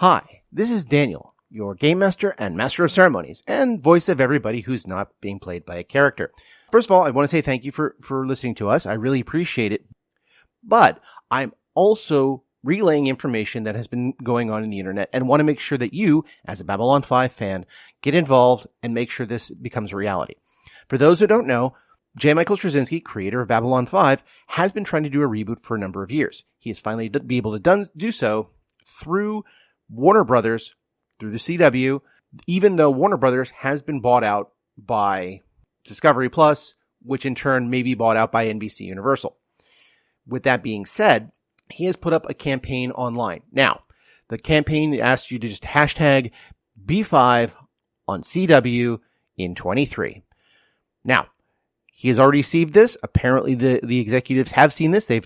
Hi, this is Daniel, your Game Master and Master of Ceremonies, and voice of everybody who's not being played by a character. First of all, I want to say thank you for listening to us. I really appreciate it. But I'm also relaying information that has been going on in the internet and want to make sure that you, as a Babylon 5 fan, get involved and make sure this becomes a reality. For those who don't know, J. Michael Straczynski, creator of Babylon 5, has been trying to do a reboot for a number of years. He has finally been able to do so through Warner Brothers, through the CW, even though Warner Brothers has been bought out by Discovery Plus, which in turn may be bought out by NBC Universal. With that being said, he has put up a campaign online. Now, the campaign asks you to just hashtag B5 on CW in 23. Now, he has already received this. Apparently the executives have seen this. They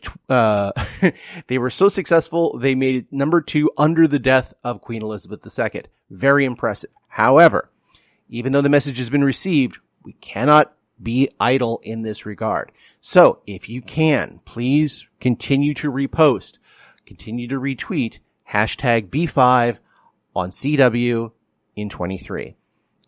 were so successful, they made it number 2 under the death of Queen Elizabeth II. Very impressive. However, even though the message has been received, we cannot be idle in this regard. So if you can, please continue to repost, continue to retweet, hashtag B5 on CW in 23.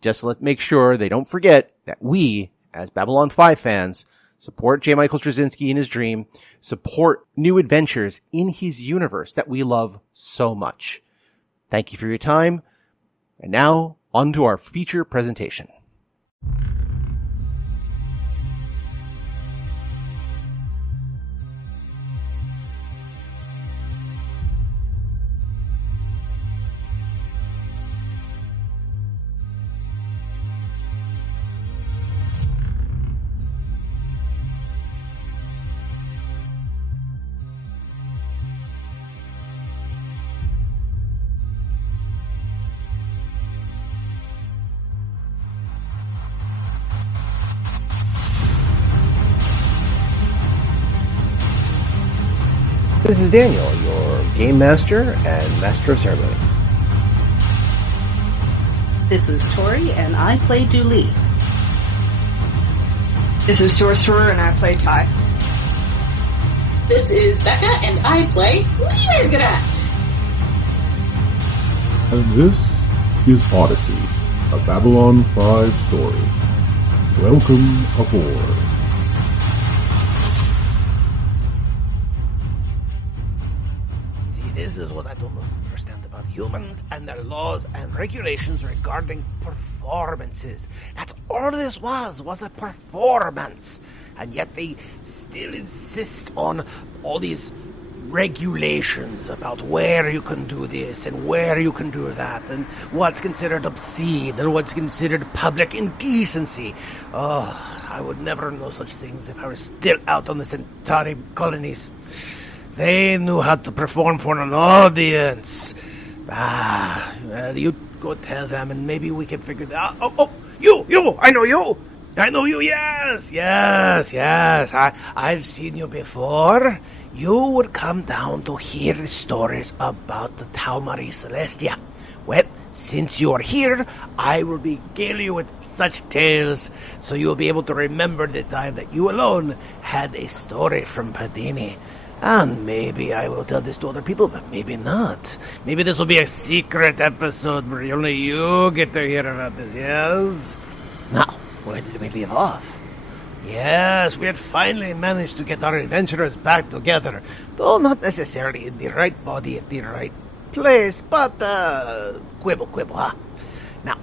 Just make sure they don't forget that we, as Babylon 5 fans, support J. Michael Straczynski in his dream, support new adventures in his universe that we love so much. Thank you for your time. And now, on to our feature presentation. This is Daniel, your Game Master and Master of Ceremonies. This is Tori, and I play Dooley. This is Sorcerer, and I play Ty. This is Becca, and I play Leargrat. And this is Odyssey, a Babylon 5 story. Welcome aboard. This is what I don't understand about humans and their laws and regulations regarding performances. That's all this was a performance. And yet they still insist on all these regulations about where you can do this and where you can do that and what's considered obscene and what's considered public indecency. Oh, I would never know such things if I were still out on the Centauri colonies. They knew how to perform for an audience. Well, you go tell them and maybe we can figure that out. Oh, you, I know you, yes. I've seen you before. You would come down to hear the stories about the TauMarie Celestia. Well, since you are here, I will regale you with such tales, so you'll be able to remember the time that you alone had a story from Padini. And maybe I will tell this to other people, but maybe not. Maybe this will be a secret episode where only you get to hear about this, yes? Now, where did we leave off? Yes, we had finally managed to get our adventurers back together. Though not necessarily in the right body at the right place, but, quibble, huh? Now,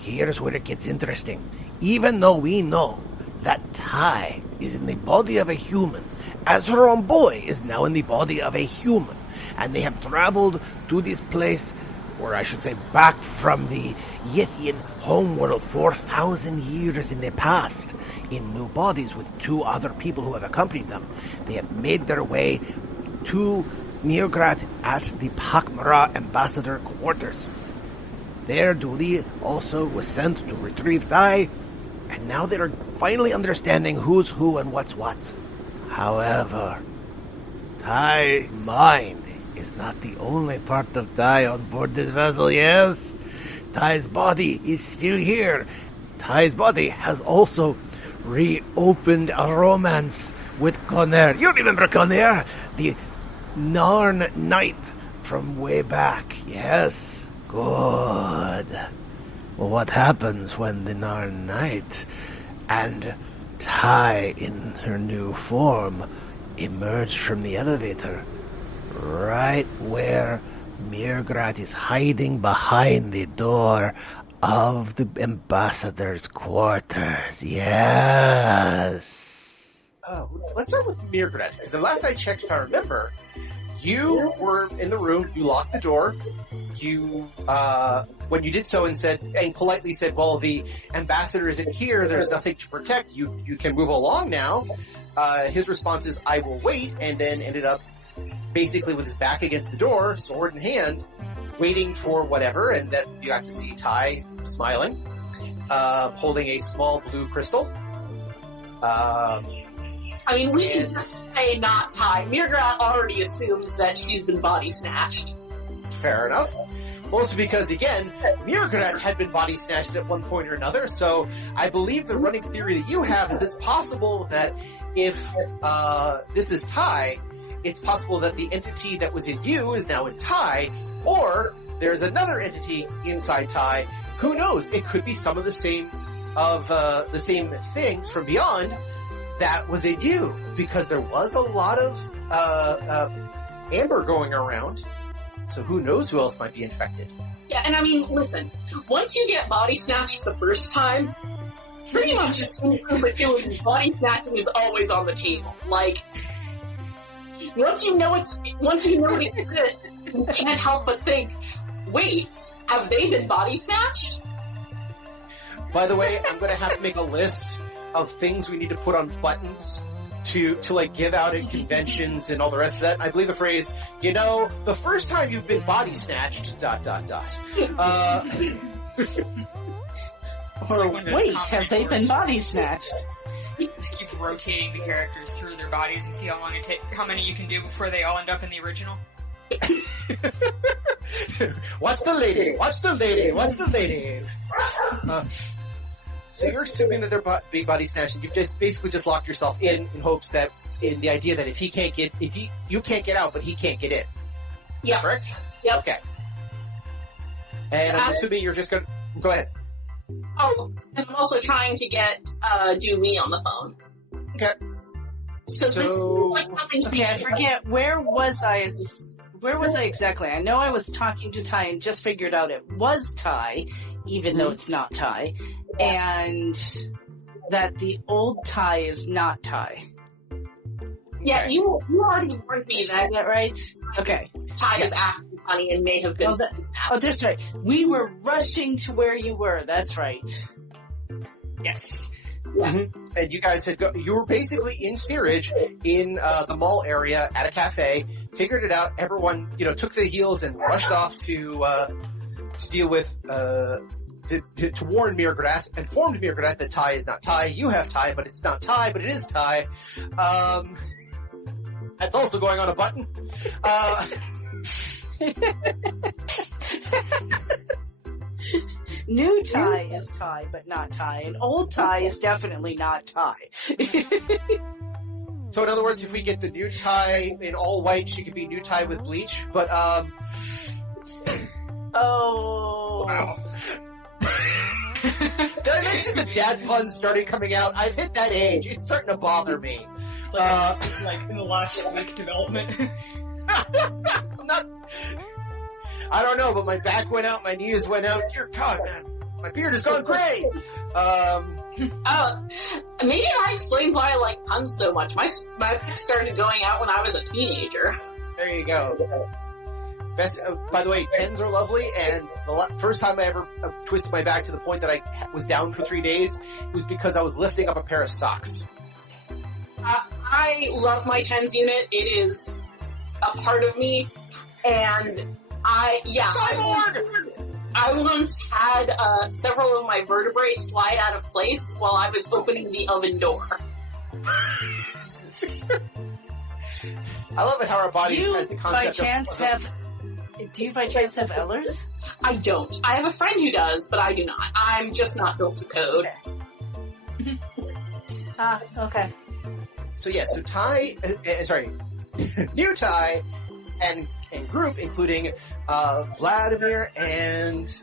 here's where it gets interesting. Even though we know that Ty is in the body of a human, as her own boy is now in the body of a human, and they have traveled to this place, or I should say back from the Yithian homeworld 4,000 years in the past, in new bodies with 2 other people who have accompanied them. They have made their way to Leargrat at the pak'ma'ra ambassador quarters. There, Dooley also was sent to retrieve Ty, and now they are finally understanding who's who and what's what. However, Ty's mind is not the only part of Ty on board this vessel, yes? Ty's body is still here. Ty's body has also reopened a romance with Conair. You remember Conair? The Narn knight from way back, yes? Good. Well, what happens when the Narn Knight and Tai in her new form emerge from the elevator? Right where Mirgrat is hiding behind the door of the ambassador's quarters. Yes. Let's start with Mirgrat, because the last I checked, if I remember, you were in the room, you locked the door, you, when you did so and politely said, well, the ambassador isn't here, there's nothing to protect, you can move along now. His response is, I will wait, and then ended up basically with his back against the door, sword in hand, waiting for whatever, and that you got to see Tai smiling, holding a small blue crystal. We can just say not Tai. Mirgrat already assumes that she's been body snatched. Fair enough. Mostly because, again, Mirgrat had been body snatched at one point or another, so I believe the running theory that you have is it's possible that if this is Tai, it's possible that the entity that was in you is now in Tai, or there's another entity inside Tai. Who knows? It could be some of the same things from beyond that was in you, because there was a lot of amber going around. So who knows who else might be infected? Yeah, and listen, once you get body snatched the first time, pretty much assume that feeling body snatching is always on the table. Like, once you know it exists, you can't help but think, wait, have they been body snatched? By the way, I'm going to have to make a list of things we need to put on buttons to give out at conventions and all the rest of that. I believe the phrase, the first time you've been body snatched, ... Or wait, have they been body snatched? Just keep rotating the characters through their bodies and see how many you can do before they all end up in the original. Watch the lady! Watch the lady! Watch the lady! So you're assuming that they're being body snatched, and you've basically locked yourself in hopes that, in the idea that you can't get out, but he can't get in. Yeah. Correct? Yep. Okay. And I'm assuming you're just gonna, go ahead. Oh, and I'm also trying to get, Dooley on the phone. Okay. So this is like something to be I forget, where was I exactly? I know I was talking to Tai and just figured out it was Tai, even though it's not Tai, and that the old Tai is not Tai. Yeah, Okay. you already warned me Is that right? Okay. Tai is acting funny and may have been. Oh, that's right. We were rushing to where you were. That's right. Yes. Yeah. Mm-hmm. And you guys you were basically in steerage in the mall area at a cafe, figured it out, everyone, took to the heels and rushed off to deal with, to warn Mirgrat, and informed Mirgrat that Tai is not Tai. You have Tai, but it's not Tai, but it is Tai. That's also going on a button. New Tai is Tai, but not Tai, and old Tai is definitely not Tai. So in other words, if we get the new Tai in all white, she could be new Tai with bleach, but Oh. Wow. Did I mention the dad puns started coming out? I've hit that age. It's starting to bother me. This is in the last week development. I don't know, but my back went out, my knees went out. Dear God, man, my beard has gone gray. Maybe that explains why I like puns so much. My back started going out when I was a teenager. There you go. Best. By the way, pens are lovely, and the first time I ever twisted my back to the point that I was down for 3 days was because I was lifting up a pair of socks. I love my TENS unit. It is a part of me, and Cyborg! I once had several of my vertebrae slide out of place while I was opening the oven door. I love it how our body has the concept Do you by chance have Ellers? I don't. I have a friend who does, but I do not. I'm just not built to code. Okay. So Tai, new Tai, and and group, including Vladimir and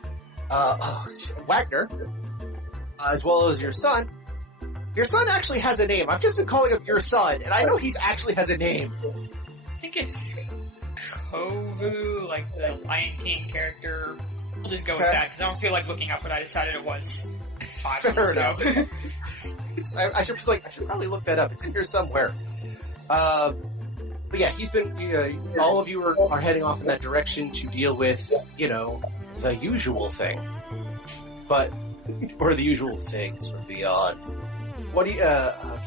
Wagner, as well as your son. Your son actually has a name. I've just been calling him your son, and I know he actually has a name. I think it's Kovu, like the Lion King character. We'll just go with that, because I don't feel like looking up what I decided it was 5 Fair months enough. ago. I should probably look that up. It's in here somewhere. But yeah, he's been, all of you are heading off in that direction to deal with, the usual thing. Or the usual things from beyond. What do you, okay.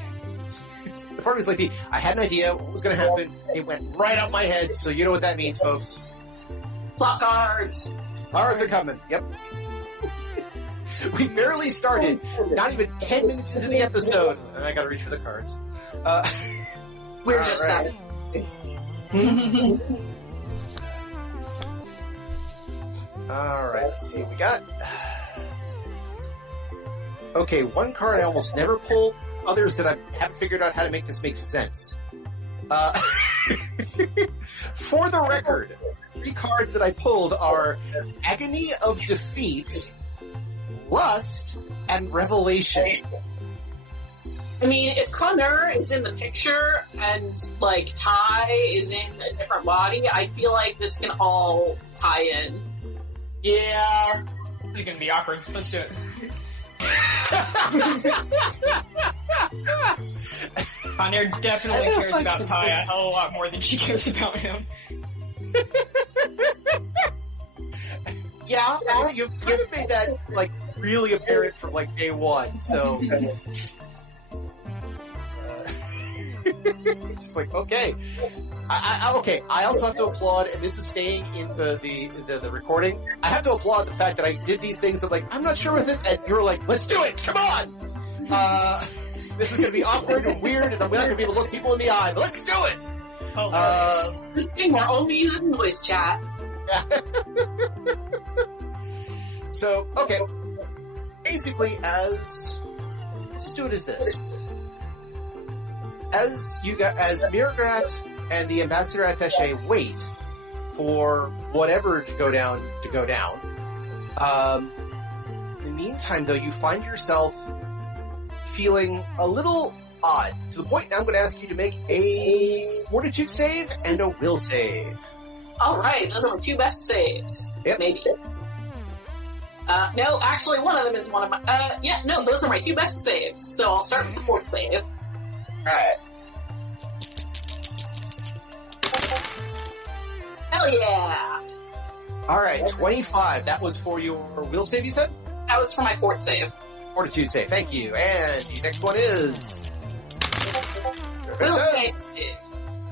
The part was like I had an idea what was gonna happen, it went right up my head, so you know what that means, folks. Plot cards. Cards are coming, yep. We barely started, not even 10 minutes into the episode, and I gotta reach for the cards. We're just right. Alright, let's see what we got. Okay, one card I almost never pull, others that I haven't figured out how to make this make sense. For the record, 3 cards that I pulled are Agony of Defeat, Lust, and Revelation. I mean, if Connor is in the picture and, like, Ty is in a different body, I feel like this can all tie in. Yeah. This is gonna be awkward. Let's do it. Connor definitely cares about Ty a hell of a lot more than she cares about him. Yeah, you kind of made that, like, really apparent from, like, day one, so... just like, okay. Okay, I also have to applaud, and this is staying in the recording, I have to applaud the fact that I did these things that, like, I'm not sure what this, and you were like, let's do it, come on! This is gonna be awkward and weird, and I'm not gonna be able to look people in the eye, but let's do it! We're only using voice chat. So, okay. Basically, let's do it as this. As Mirgrat and the Ambassador Attaché wait for whatever to go down, in the meantime, though, you find yourself feeling a little odd, to the point now I'm going to ask you to make a Fortitude save and a Will save. Alright, those are my 2 best saves. Yep. Maybe. No, actually one of them is one of my, those are my 2 best saves. So I'll start with the 4th save. Alright. Hell yeah! Alright, 25. That was for your Will save, you said? That was for my 4th save. Fortitude save, thank you. And the next one is... Will save.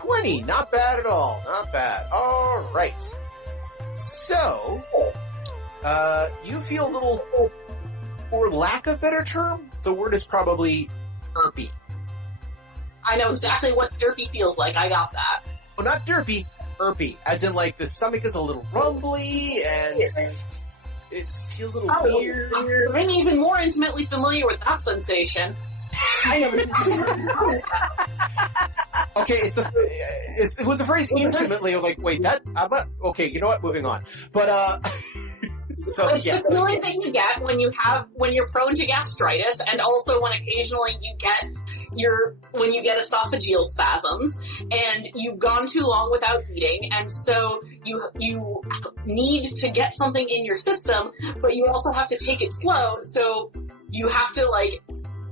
20, not bad at all, not bad. Alright. So, you feel a little, for lack of a better term, the word is probably derpy. I know exactly what derpy feels like, I got that. Well, not derpy, erpy. As in, like, the stomach is a little rumbly, and it feels a little weird. I'm even more intimately familiar with that sensation. I know. Okay, it was the phrase intimately, I'm like, wait, okay, you know what, moving on. But, so, it's yeah. the feeling that you get when you're prone to gastritis, and also when occasionally when you get esophageal spasms, and you've gone too long without eating, and so you need to get something in your system, but you also have to take it slow, so you have to, like,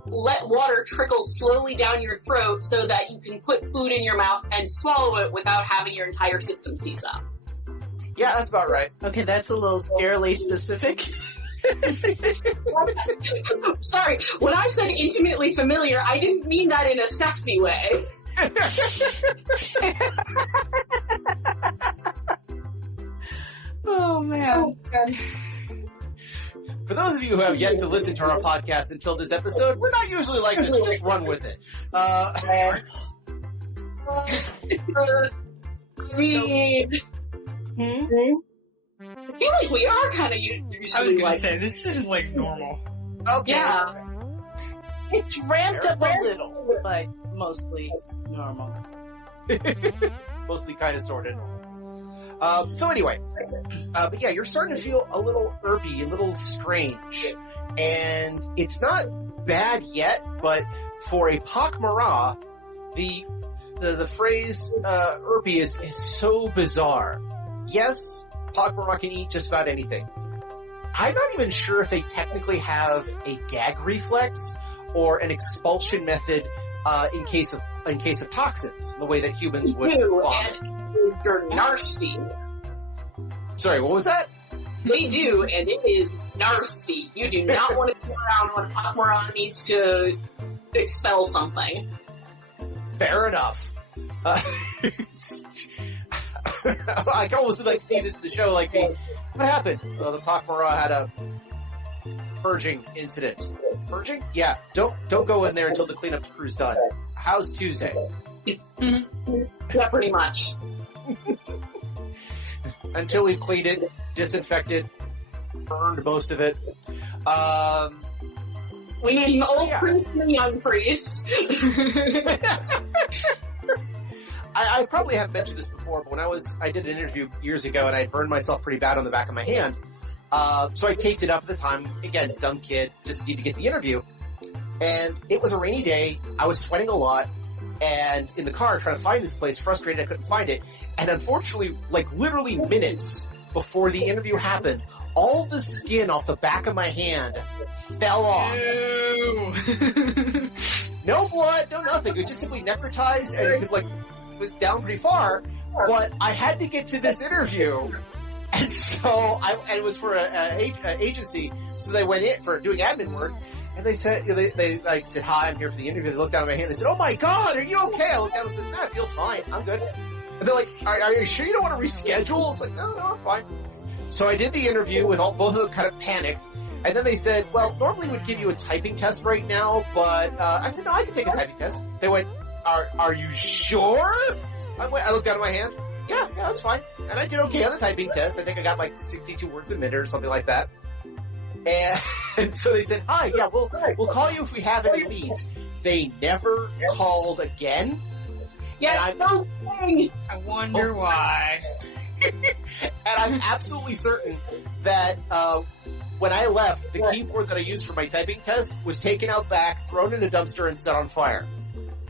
let water trickle slowly down your throat so that you can put food in your mouth and swallow it without having your entire system seize up. Yeah, that's about right. Okay, that's a little scarily specific. Sorry, when I said intimately familiar, I didn't mean that in a sexy way. Oh, man. For those of you who have yet to listen to our podcast until this episode, we're not usually like this. Just run with it. I mean... I feel like we are kind of usually I was gonna like... say, this isn't like normal. Okay. Yeah. It's ramped up a little, but mostly normal. Mostly kind of sorted. So anyway, but yeah, you're starting to feel a little irpy, a little strange. And it's not bad yet, but for a pak'ma'ra, the phrase, irpy is so bizarre. Yes, pak'ma'ra can eat just about anything. I'm not even sure if they technically have a gag reflex or an expulsion method, in case of toxins, the way that humans would vomit. And you're nasty. Sorry, what was that? They do, and it is nasty. You do not want to go around when pak'ma'ra needs to expel something. Fair enough. I can almost like see this in the show, like what happened? Well, the pak'ma'ra had a purging incident. Purging? Yeah. Don't go in there until the cleanup crew's done. How's Tuesday? Yeah, pretty much. Until we've cleaned it, disinfected, burned most of it. We need an old priest and a young priest. I probably have mentioned this before, but when I did an interview years ago and I burned myself pretty bad on the back of my hand. So I taped it up at the time. Again, dumb kid, just need to get the interview. And it was a rainy day. I was sweating a lot. And in the car trying to find this place, frustrated I couldn't find it. And unfortunately, like literally minutes before the interview happened, all the skin off the back of my hand fell off. Ew. No blood, no nothing. It was just simply necrotized and it was down pretty far. But I had to get to this interview. And so it was for an agency. So they went in for doing admin work. And they said, they said, hi, I'm here for the interview. They looked down at my hand. They said, oh my God, are you okay? I looked down and said, nah, it feels fine. I'm good. And they're like, are you sure you don't want to reschedule? I was like, no, I'm fine. So I did the interview with both of them kind of panicked. And then they said, well, normally we'd give you a typing test right now, but, I said, no, I can take a typing test. They went, are you sure? I looked down at my hand. Yeah, that's fine. And I did okay on the typing test. I think I got like 62 words a minute or something like that. And so they said, hi, yeah, we'll call you if we have any leads. They never called again. Yeah, no thing. I wonder why. And I'm absolutely certain that, when I left, the keyboard that I used for my typing test was taken out back, thrown in a dumpster, and set on fire.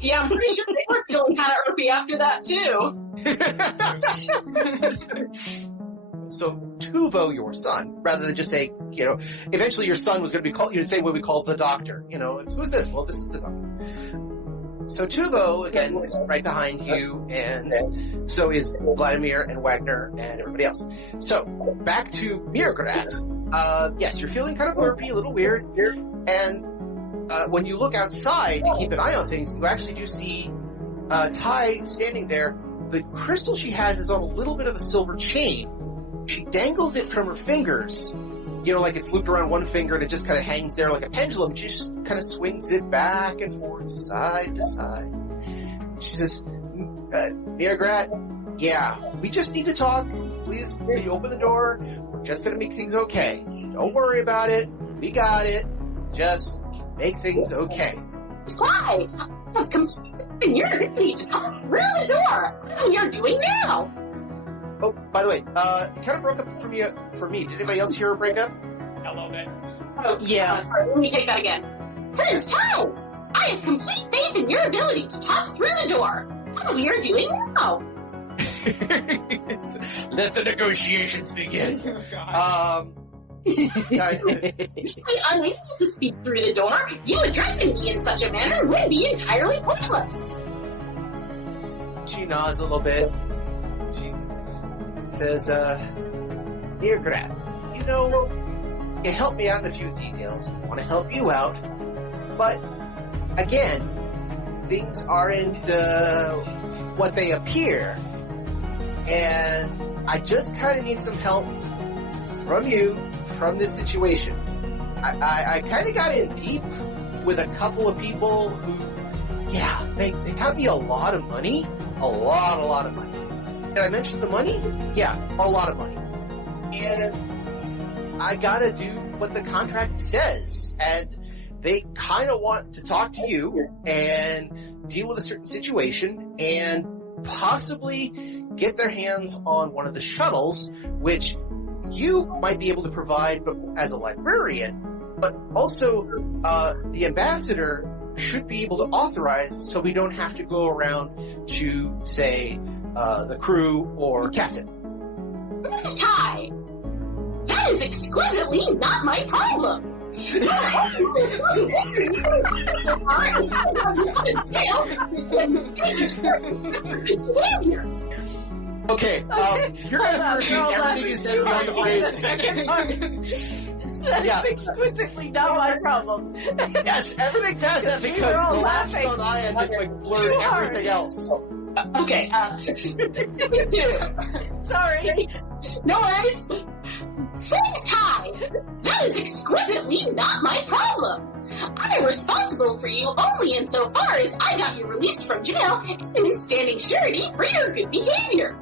Yeah, I'm pretty sure they were feeling kind of irpy after that, too. So, Tuvo, your son, rather than just say, eventually your son was going to be called, the same way we called the doctor. Who's this? Well, this is the doctor. So Tuvo, again, is right behind you, and so is Vladimir and Wagner and everybody else. So, back to Mirgrat. Yes, you're feeling kind of irpy, a little weird, and when you look outside to keep an eye on things, you actually do see Tai standing there. The crystal she has is on a little bit of a silver chain. She dangles it from her fingers, like it's looped around one finger and it just kind of hangs there like a pendulum. She just kind of swings it back and forth, side to side. She says, Mirgrat, yeah, we just need to talk. Please, can you open the door? We're just gonna make things okay. Don't worry about it. We got it. Just make things okay. Try! I've completed your ability to come through the door! That's what you're doing now! Oh, by the way, it kind of broke up for me. Did anybody else hear her break up? A little bit. Oh, yeah. Sorry, let me take that again. Friends, time! I have complete faith in your ability to talk through the door. That's what you're doing now. Let the negotiations begin. Oh, God. Unable to speak through the door, you addressing me in such a manner would be entirely pointless. She nods a little bit. She says, Mirgrat, you helped me out in a few details. I want to help you out. But, again, things aren't, what they appear. And I just kind of need some help from you, from this situation. I kind of got in deep with a couple of people who, yeah, they got me a lot of money. A lot of money. Did I mention the money? Yeah, a lot of money. And I gotta do what the contract says. And they kind of want to talk to you and deal with a certain situation and possibly get their hands on one of the shuttles, which you might be able to provide as a librarian, but also the ambassador should be able to authorize, so we don't have to go around to, say, the crew or captain. Ty, that is exquisitely not my problem. Okay, you're gonna repeat everything you said beyond the phrase. That's exquisitely not my problem. Yes, everything does that because You're all the last laughing. one I had just like blurred everything else. Okay, Sorry. no worries. Friend Ty, that is exquisitely not my problem. I am responsible for you only insofar as I got you released from jail and am standing surety for your good behavior.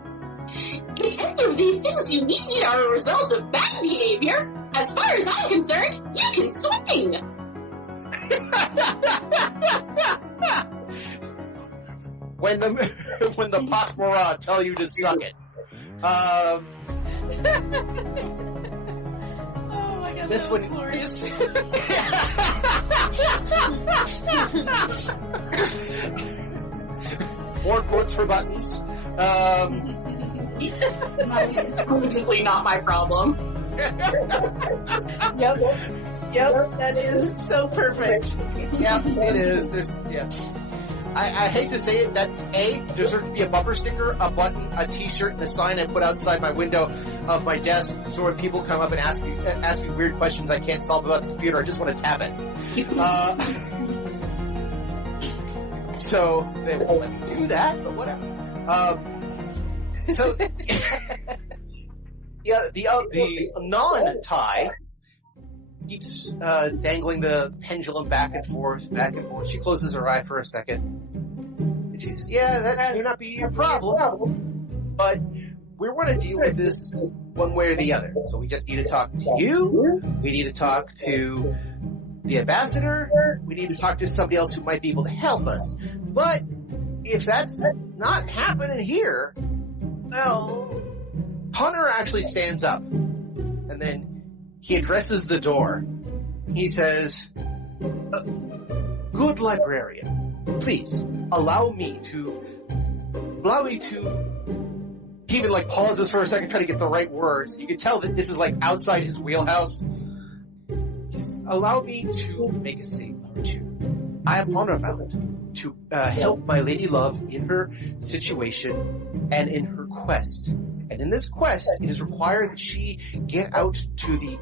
If any of these things you need are a result of bad behavior, as far as I'm concerned, you can swing. When the pak'ma'ra tell you to suck it. Oh my god, This that was one- glorious. 4 quotes for buttons. That's exclusively not my problem. Yep, that is so perfect. Yeah, it is. I hate to say it, that A deserves to be a bumper sticker, a button, a t-shirt, and a sign I put outside my window of my desk, so when people come up and ask me weird questions I can't solve about the computer, I just want to tap it. So they won't let me do that, but whatever. So yeah, the non-tie keeps dangling the pendulum back and forth. She closes her eye for a second. And she says, yeah, that may not be your problem, but we want to deal with this one way or the other. So we just need to talk to you, we need to talk to the ambassador, we need to talk to somebody else who might be able to help us. But if that's not happening here, well, Hunter actually stands up, and then he addresses the door. He says, good librarian, please allow me to, he even like pauses for a second trying to get the right words. You can tell that this is like outside his wheelhouse. Allow me to make a statement or two. I am honor bound to help my lady love in her situation and in her quest. And in this quest, it is required that she get out to the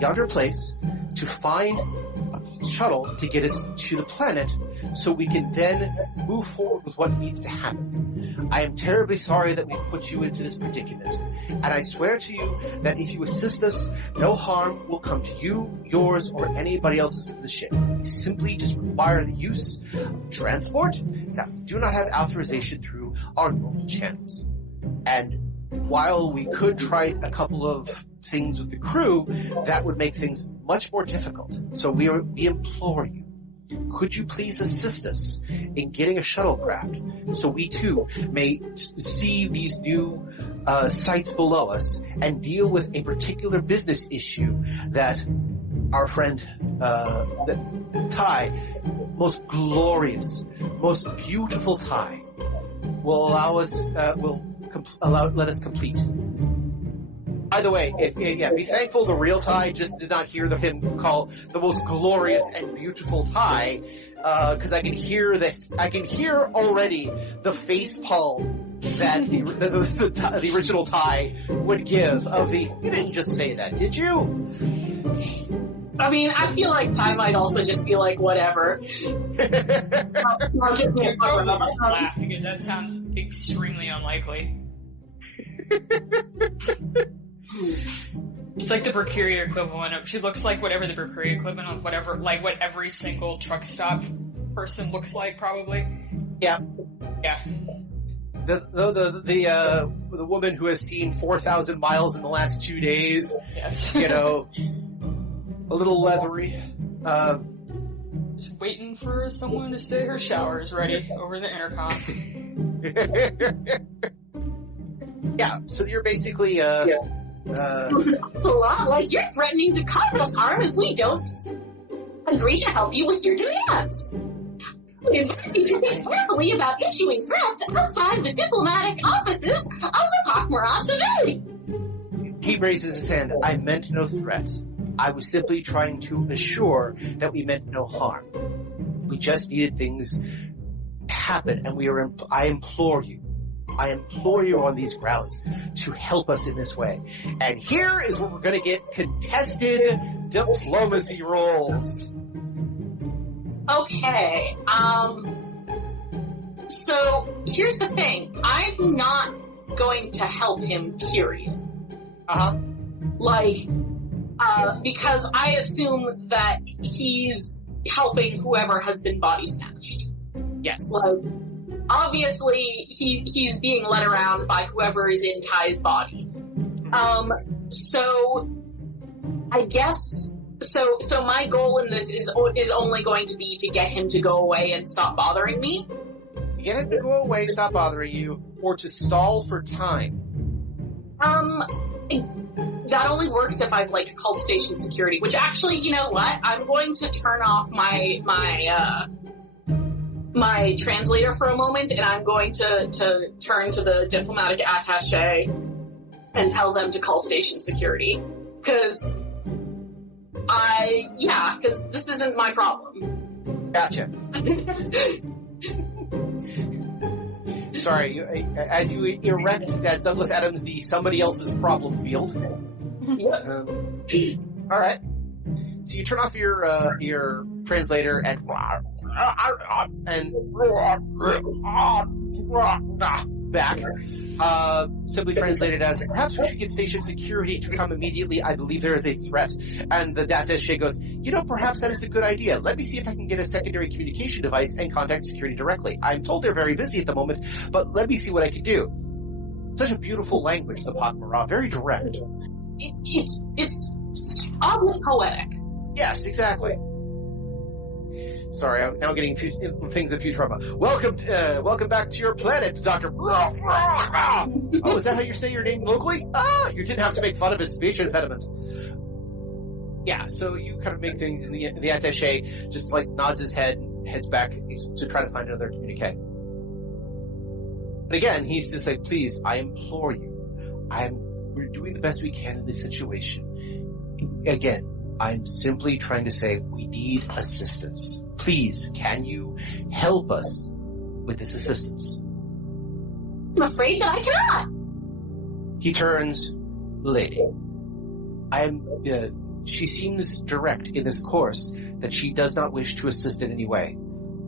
yonder place to find a shuttle to get us to the planet so we can then move forward with what needs to happen. I am terribly sorry that we put you into this predicament, and I swear to you that if you assist us, no harm will come to you, yours, or anybody else's in the ship. We simply just require the use of transport that we do not have authorization through our normal channels. And while we could try a couple of things with the crew, that would make things much more difficult. So we implore you, could you please assist us in getting a shuttlecraft so we too may see these new sites below us and deal with a particular business issue that our friend that Ty, most glorious, most beautiful Ty, will allow us let us complete. By the way, be thankful the real Ty just did not hear him call the most glorious and beautiful Ty, because I can hear already the face palm that the original Ty would give of the, you didn't just say that, did you? I mean, I feel like Ty might also just be like, whatever. I'll just laugh because that sounds extremely unlikely. It's like the Bercuria equivalent of, she looks like whatever the Bercuria equivalent of whatever, like what every single truck stop person looks like, probably. Yeah. Yeah. The woman who has seen 4,000 miles in the last 2 days. Yes. You know, a little leathery. Just waiting for someone to say her shower is ready over the intercom. Yeah, so you're basically, It's an awful lot like you're threatening to cause us harm if we don't agree to help you with your demands. We advise you to think carefully about issuing threats outside the diplomatic offices of the pak'ma'ra civilian. he raises his hand. I meant no threat. I was simply trying to assure that we meant no harm. We just needed things to happen, and I implore you on these grounds to help us in this way. And here is where we're going to get contested diplomacy rolls. Okay, so here's the thing. I'm not going to help him, period. Uh-huh. Because I assume that he's helping whoever has been body snatched. Yes. Obviously, he's being led around by whoever is in Ty's body. So I guess, so my goal in this is only going to be to get him to go away and stop bothering me. Get him to go away, stop bothering you, or to stall for time. That only works if I've cult station security, which actually, you know what? I'm going to turn off my translator for a moment, and I'm going to turn to the diplomatic attaché and tell them to call station security. Because this isn't my problem. Gotcha. Sorry, as you erect, as Douglas Adams, the somebody else's problem field. Yep. Alright. So you turn off your translator and back. Simply translated as, perhaps we should get station security to come immediately. I believe there is a threat. And the attaché goes, perhaps that is a good idea. Let me see if I can get a secondary communication device and contact security directly. I'm told they're very busy at the moment, but let me see what I can do. Such a beautiful language, the pak'ma'ra, very direct. It's oddly poetic. Yes, exactly. Sorry, I'm now getting things in Futurama. Welcome back to your planet, Dr. Oh, is that how you say your name locally? You didn't have to make fun of his speech impediment. Yeah, so you kind of make things, and the attaché just nods his head and heads back to try to find another communique. But again, he's just please, I implore you. We're doing the best we can in this situation. Again, I'm simply trying to say we need assistance. Please, can you help us with this assistance? I'm afraid that I cannot. He turns, lady. She seems direct in this course that she does not wish to assist in any way.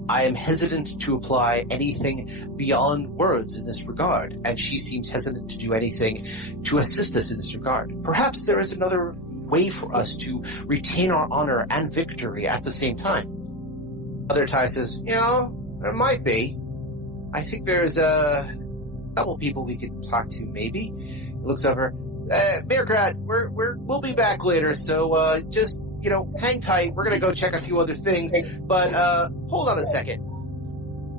I am hesitant to apply anything beyond words in this regard, and she seems hesitant to do anything to assist us in this regard. Perhaps there is another way for us to retain our honor and victory at the same time. Other Ty says, there might be. I think there's a couple people we could talk to, maybe. He looks over. Meerkat, we'll be back later, so just hang tight. We're gonna go check a few other things, but hold on a second.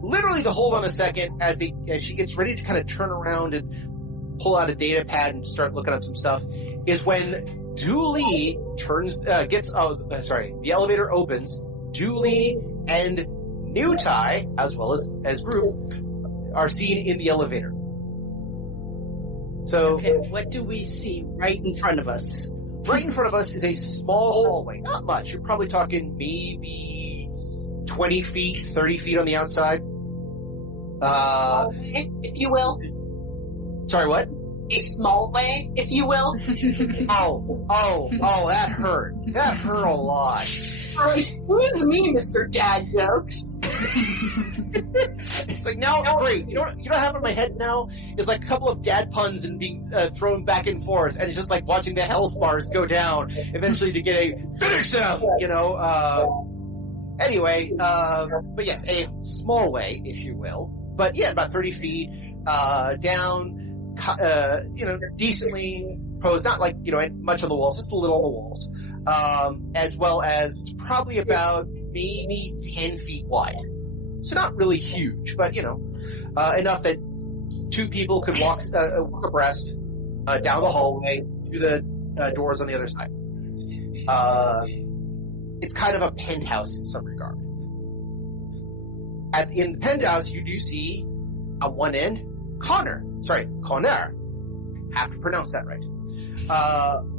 Literally the hold on a second as she gets ready to kind of turn around and pull out a data pad and start looking up some stuff is when Dooley the elevator opens. Dooley and New Ty, as well as Group, are seen in the elevator. So, okay, what do we see right in front of us? Right in front of us is a small hallway. Not much. You're probably talking maybe 20 feet, 30 feet on the outside. If you will. Sorry, what? A small way, if you will. Oh, that hurt. That hurt a lot. Excuse me, Mr. Dad Jokes. It's no, great. You know what I have in my head now is a couple of dad puns and being thrown back and forth, and it's just watching the health bars go down, eventually to get a finish them, Anyway, but yes, a small way, if you will. But yeah, about 30 feet, down, decently posed, not much on the walls, just a little on the walls. As well as probably about maybe 10 feet wide. So not really huge, but enough that two people could walk abreast down the hallway to the doors on the other side. It's kind of a penthouse in some regard. In the penthouse, you do see on one end Connor. Have to pronounce that right.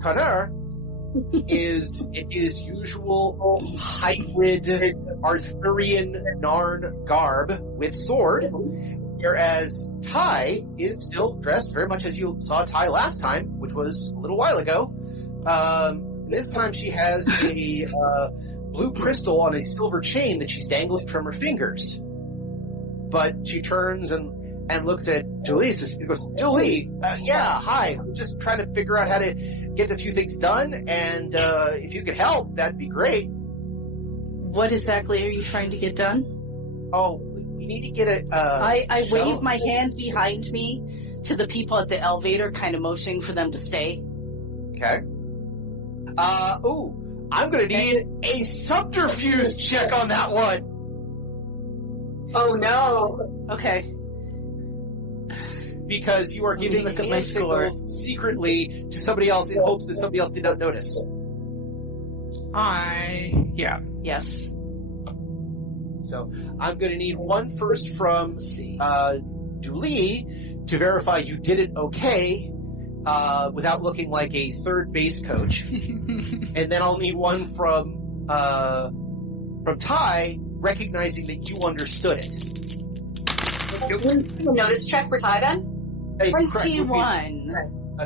Connor is usual hybrid Arthurian Narn garb with sword, whereas Ty is still dressed very much as you saw Ty last time, which was a little while ago. This time she has a blue crystal on a silver chain that she's dangling from her fingers. But she turns and looks at Julie and goes, Julie, yeah, hi. I'm just trying to figure out how to get a few things done, and if you could help, that'd be great. What exactly are you trying to get done? Oh, we need to get I wave my hand behind me to the people at the elevator, kind of motioning for them to stay. Okay. I'm gonna need a subterfuge check on that one. Oh no. Okay. Because you are giving hand signals secretly to somebody else in hopes that somebody else did not notice. Yes. So I'm going to need one first from Julie to verify you did it okay without looking like a third base coach, and then I'll need one from Ty recognizing that you understood it. Notice check for Ty then? 21.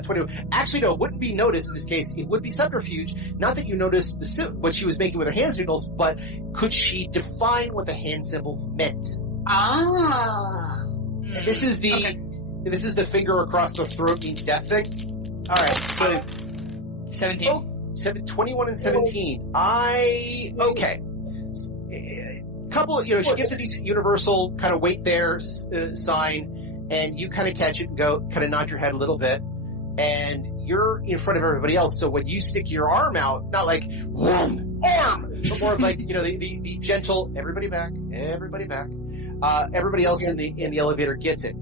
21. Actually, no, it wouldn't be noticed in this case. It would be subterfuge. Not that you noticed what she was making with her hand signals, but could she define what the hand symbols meant? Ah. And this is the finger across the throat means death thing. All right, so 17. 21 and 17. Okay. Couple, she gives a decent universal kind of wait there sign, and you kind of catch it and go, kind of nod your head a little bit, and you're in front of everybody else. So when you stick your arm out, not like whoom, arm, but more of like the gentle everybody back. Everybody else in the elevator gets it.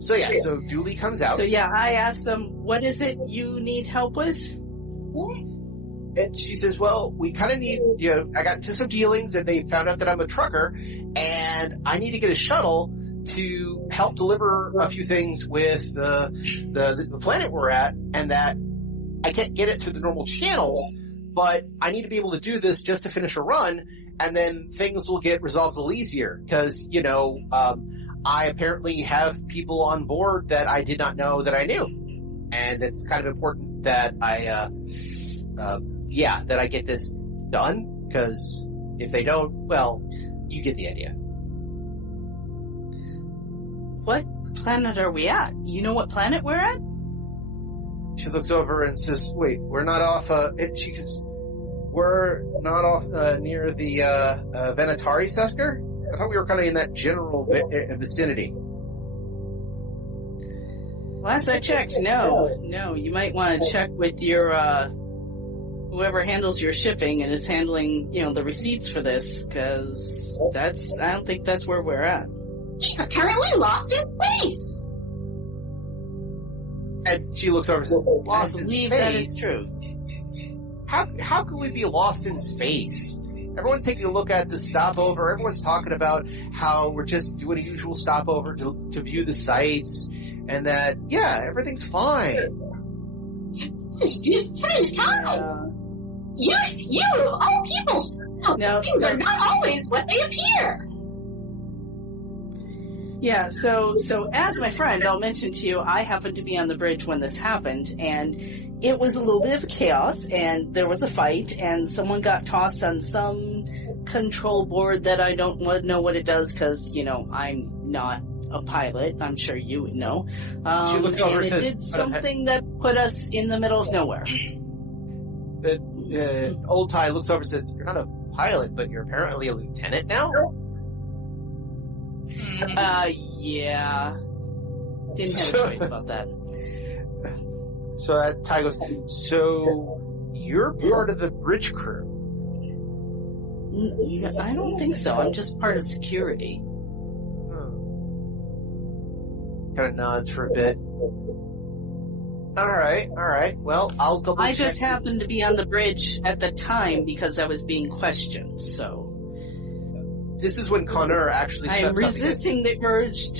So Julie comes out. So I asked them, what is it you need help with? And she says, well, we kind of need, I got into some dealings and they found out that I'm a trucker and I need to get a shuttle to help deliver a few things with the planet we're at, and that I can't get it through the normal channels, but I need to be able to do this just to finish a run, and then things will get resolved a little easier because, I apparently have people on board that I did not know that I knew. And it's kind of important that that I get this done, because if they don't, well, you get the idea. What planet are we at? You know what planet we're at? She looks over and says, wait, we're not off, we're not off, near the, TauMarie Celestia? I thought we were kind of in that general vicinity. Last I checked, no. You might want to check with your, whoever handles your shipping and is handling, the receipts for this, because I don't think that's where we're at. You're currently lost in space! And she looks over and says, lost in space? That is true. How can we be lost in space? Everyone's taking a look at the stopover. Everyone's talking about how we're just doing a usual stopover to view the sights, and that, everything's fine. Friend Tom! You of all people! No, things are not always what they appear! Yeah, so as my friend, I'll mention to you, I happened to be on the bridge when this happened, and it was a little bit of chaos, and there was a fight, and someone got tossed on some control board that I don't know what it does, because, I'm not a pilot. I'm sure you would know. She looks over and it says, did something that put us in the middle of nowhere. The old Ty looks over and says, you're not a pilot, but you're apparently a lieutenant now? Yeah. Didn't have a choice about that. So that Ty goes, so you're part of the bridge crew? I don't think so. I'm just part of security. kind of nods for a bit. All right. Well, I'll double check. I just happened to be on the bridge at the time because I was being questioned, so... This is when Connor actually steps I'm resisting the urge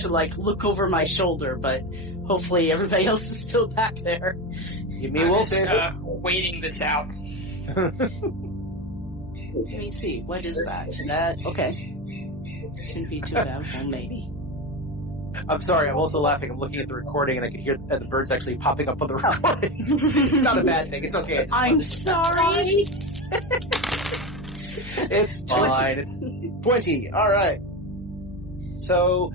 to, like, look over my shoulder, but hopefully everybody else is still back there. Give me a will save. Waiting this out. Let me see, what is that? Okay. Shouldn't be too bad, well, maybe. I'm sorry, I'm also laughing. I'm looking at the recording and I can hear the birds actually popping up on the recording. It's not a bad thing, it's okay. I'm sorry! It's fine. It's 20. Alright. So,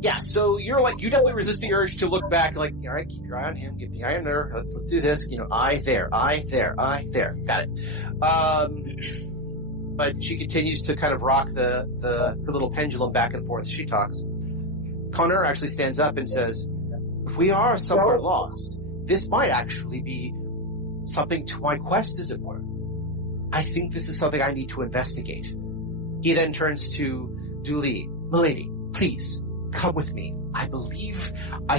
yeah, so you're like, you definitely resist the urge to look back, like, alright, keep your eye on him, keep the eye on her, let's do this, eye there. Got it. But she continues to kind of rock her little pendulum back and forth as she talks. Connor actually stands up and says, if we are somewhere lost, this might actually be something to my quest, as it were. I think this is something I need to investigate. He then turns to Dooley. Milady, please, come with me. I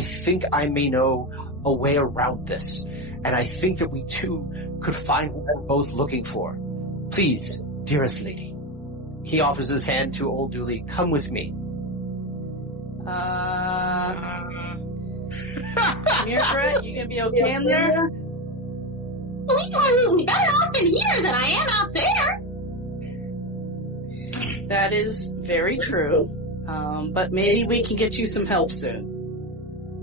think I may know a way around this. And I think that we too could find what we're both looking for. Please, dearest lady. He offers his hand to old Dooley. Come with me. Mirabret, you gonna be okay in there? Believe I will be better off in here than I am out there. That is very true. But maybe we can get you some help soon.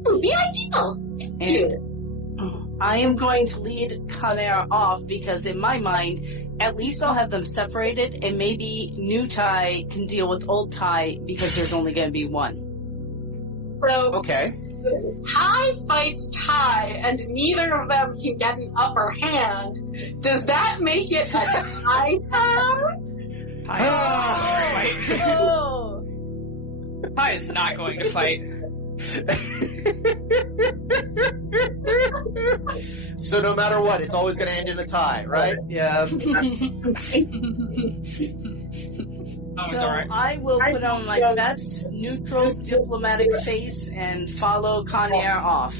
Would be ideal. Thank you. I am going to lead Connor off because in my mind, at least I'll have them separated and maybe new Ty can deal with old Ty because there's only going to be one. So, okay. Ty fights Ty and neither of them can get an upper hand. Does that make it a tie Ty is not going to fight. So no matter what, it's always going to end in a tie, right? Yeah. Oh, So right. I will put on my best neutral diplomatic face and follow Connor off.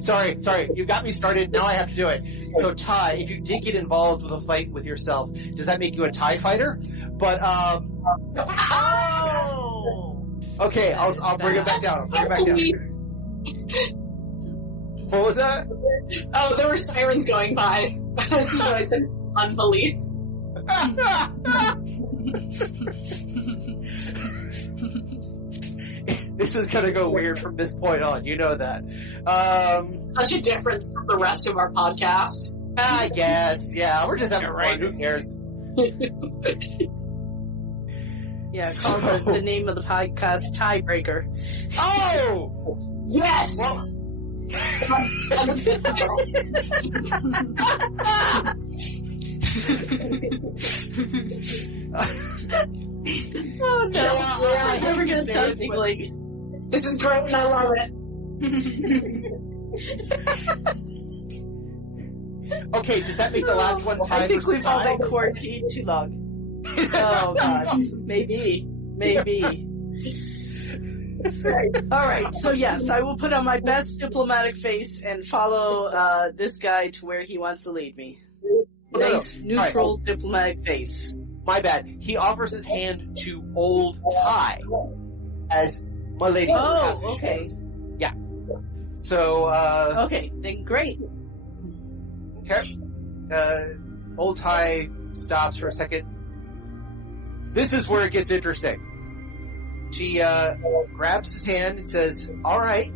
Sorry, you got me started, now I have to do it. So Ty, if you did get involved with a fight with yourself, does that make you a Tie fighter? But, Oh! okay, I'll bring it back down, What was that? Oh, there were sirens going by. So I said unbelief. This is gonna go weird from this point on, you know that. Such a difference from the rest of our podcast. I guess, yeah, we're just having fun, who cares? Yeah, call the name of the podcast Tiebreaker. Oh! Yes! Well, Oh no! Yeah, I'm never gonna stop giggling. This is great and I love it. okay, does that make the last one Ty I think versus we've all Ty? been quarantined too long. Oh god. Maybe. Alright, so yes, I will put on my best diplomatic face and follow this guy to where he wants to lead me. Nice, neutral, diplomatic face. My bad. He offers his hand to old Ty as my lady. Oh, okay. Yeah. So, Okay, then great. okay. Old Ty stops for a second. This is where it gets interesting. She, grabs his hand and says, alright.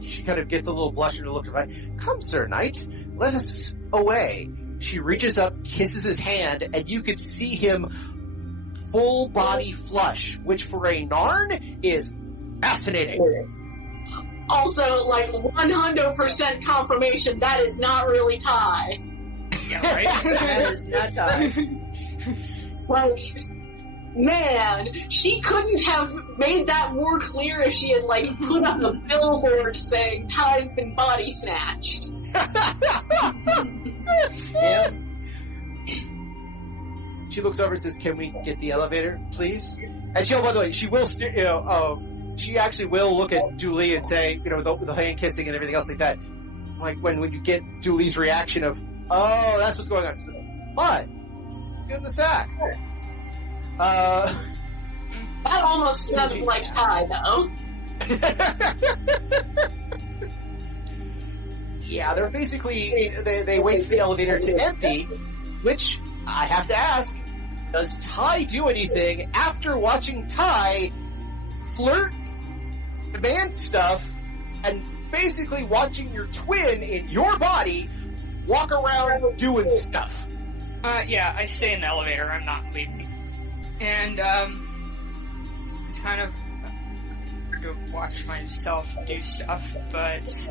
She kind of gets a little blush in her look of eye. Come, Sir Knight, let us away. She reaches up, kisses his hand, and you can see him full body flush, which for a Narn is fascinating. Also, like, 100% confirmation that is not really Ty. Yeah, right? That is not Ty. Like, man, she couldn't have made that more clear if she had, like, put up a billboard saying Ty's been body snatched. Yeah. She looks over and says, "Can we get the elevator, please?" And she, by the way, she will, she actually will look at Dooley and say, the hand kissing and everything else like that. Like when you get Dooley's reaction of, "Oh, that's what's going on." But let's get in the sack. That almost sounded like Ty, though. Yeah, they're basically, they wait for the elevator to empty, which I have to ask, does Ty do anything after watching Ty flirt, demand stuff, and basically watching your twin in your body walk around doing stuff? Yeah, I stay in the elevator. I'm not leaving. And, it's kind of hard to watch myself do stuff, but,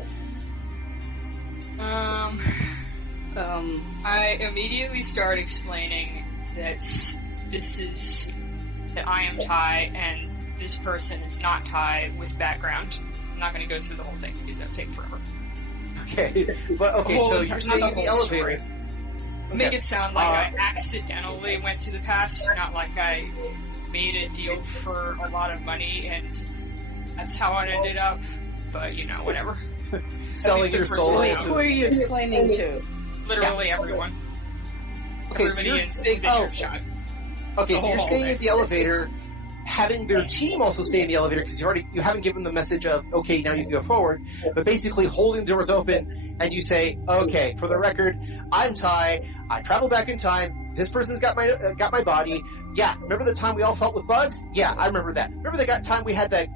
I immediately start explaining that that I am Ty and this person is not Ty with background. I'm not going to go through the whole thing because that would take forever. Okay, so you're staying in the elevator. Make it sound like I accidentally went to the past, not like I made a deal for a lot of money and that's how it ended up. But, whatever. Selling your soul. Wait, who are you explaining to? Literally everyone. Okay, Everybody so in the shot. Okay, so you're staying in the elevator, having their team also stay in the elevator because you haven't given the message of, okay, now you can go forward, but basically holding the doors open and you say, okay, for the record, I'm Ty, I travel back in time, this person's got my body, yeah, remember the time we all fought with bugs? Yeah, I remember that. Remember the time we had that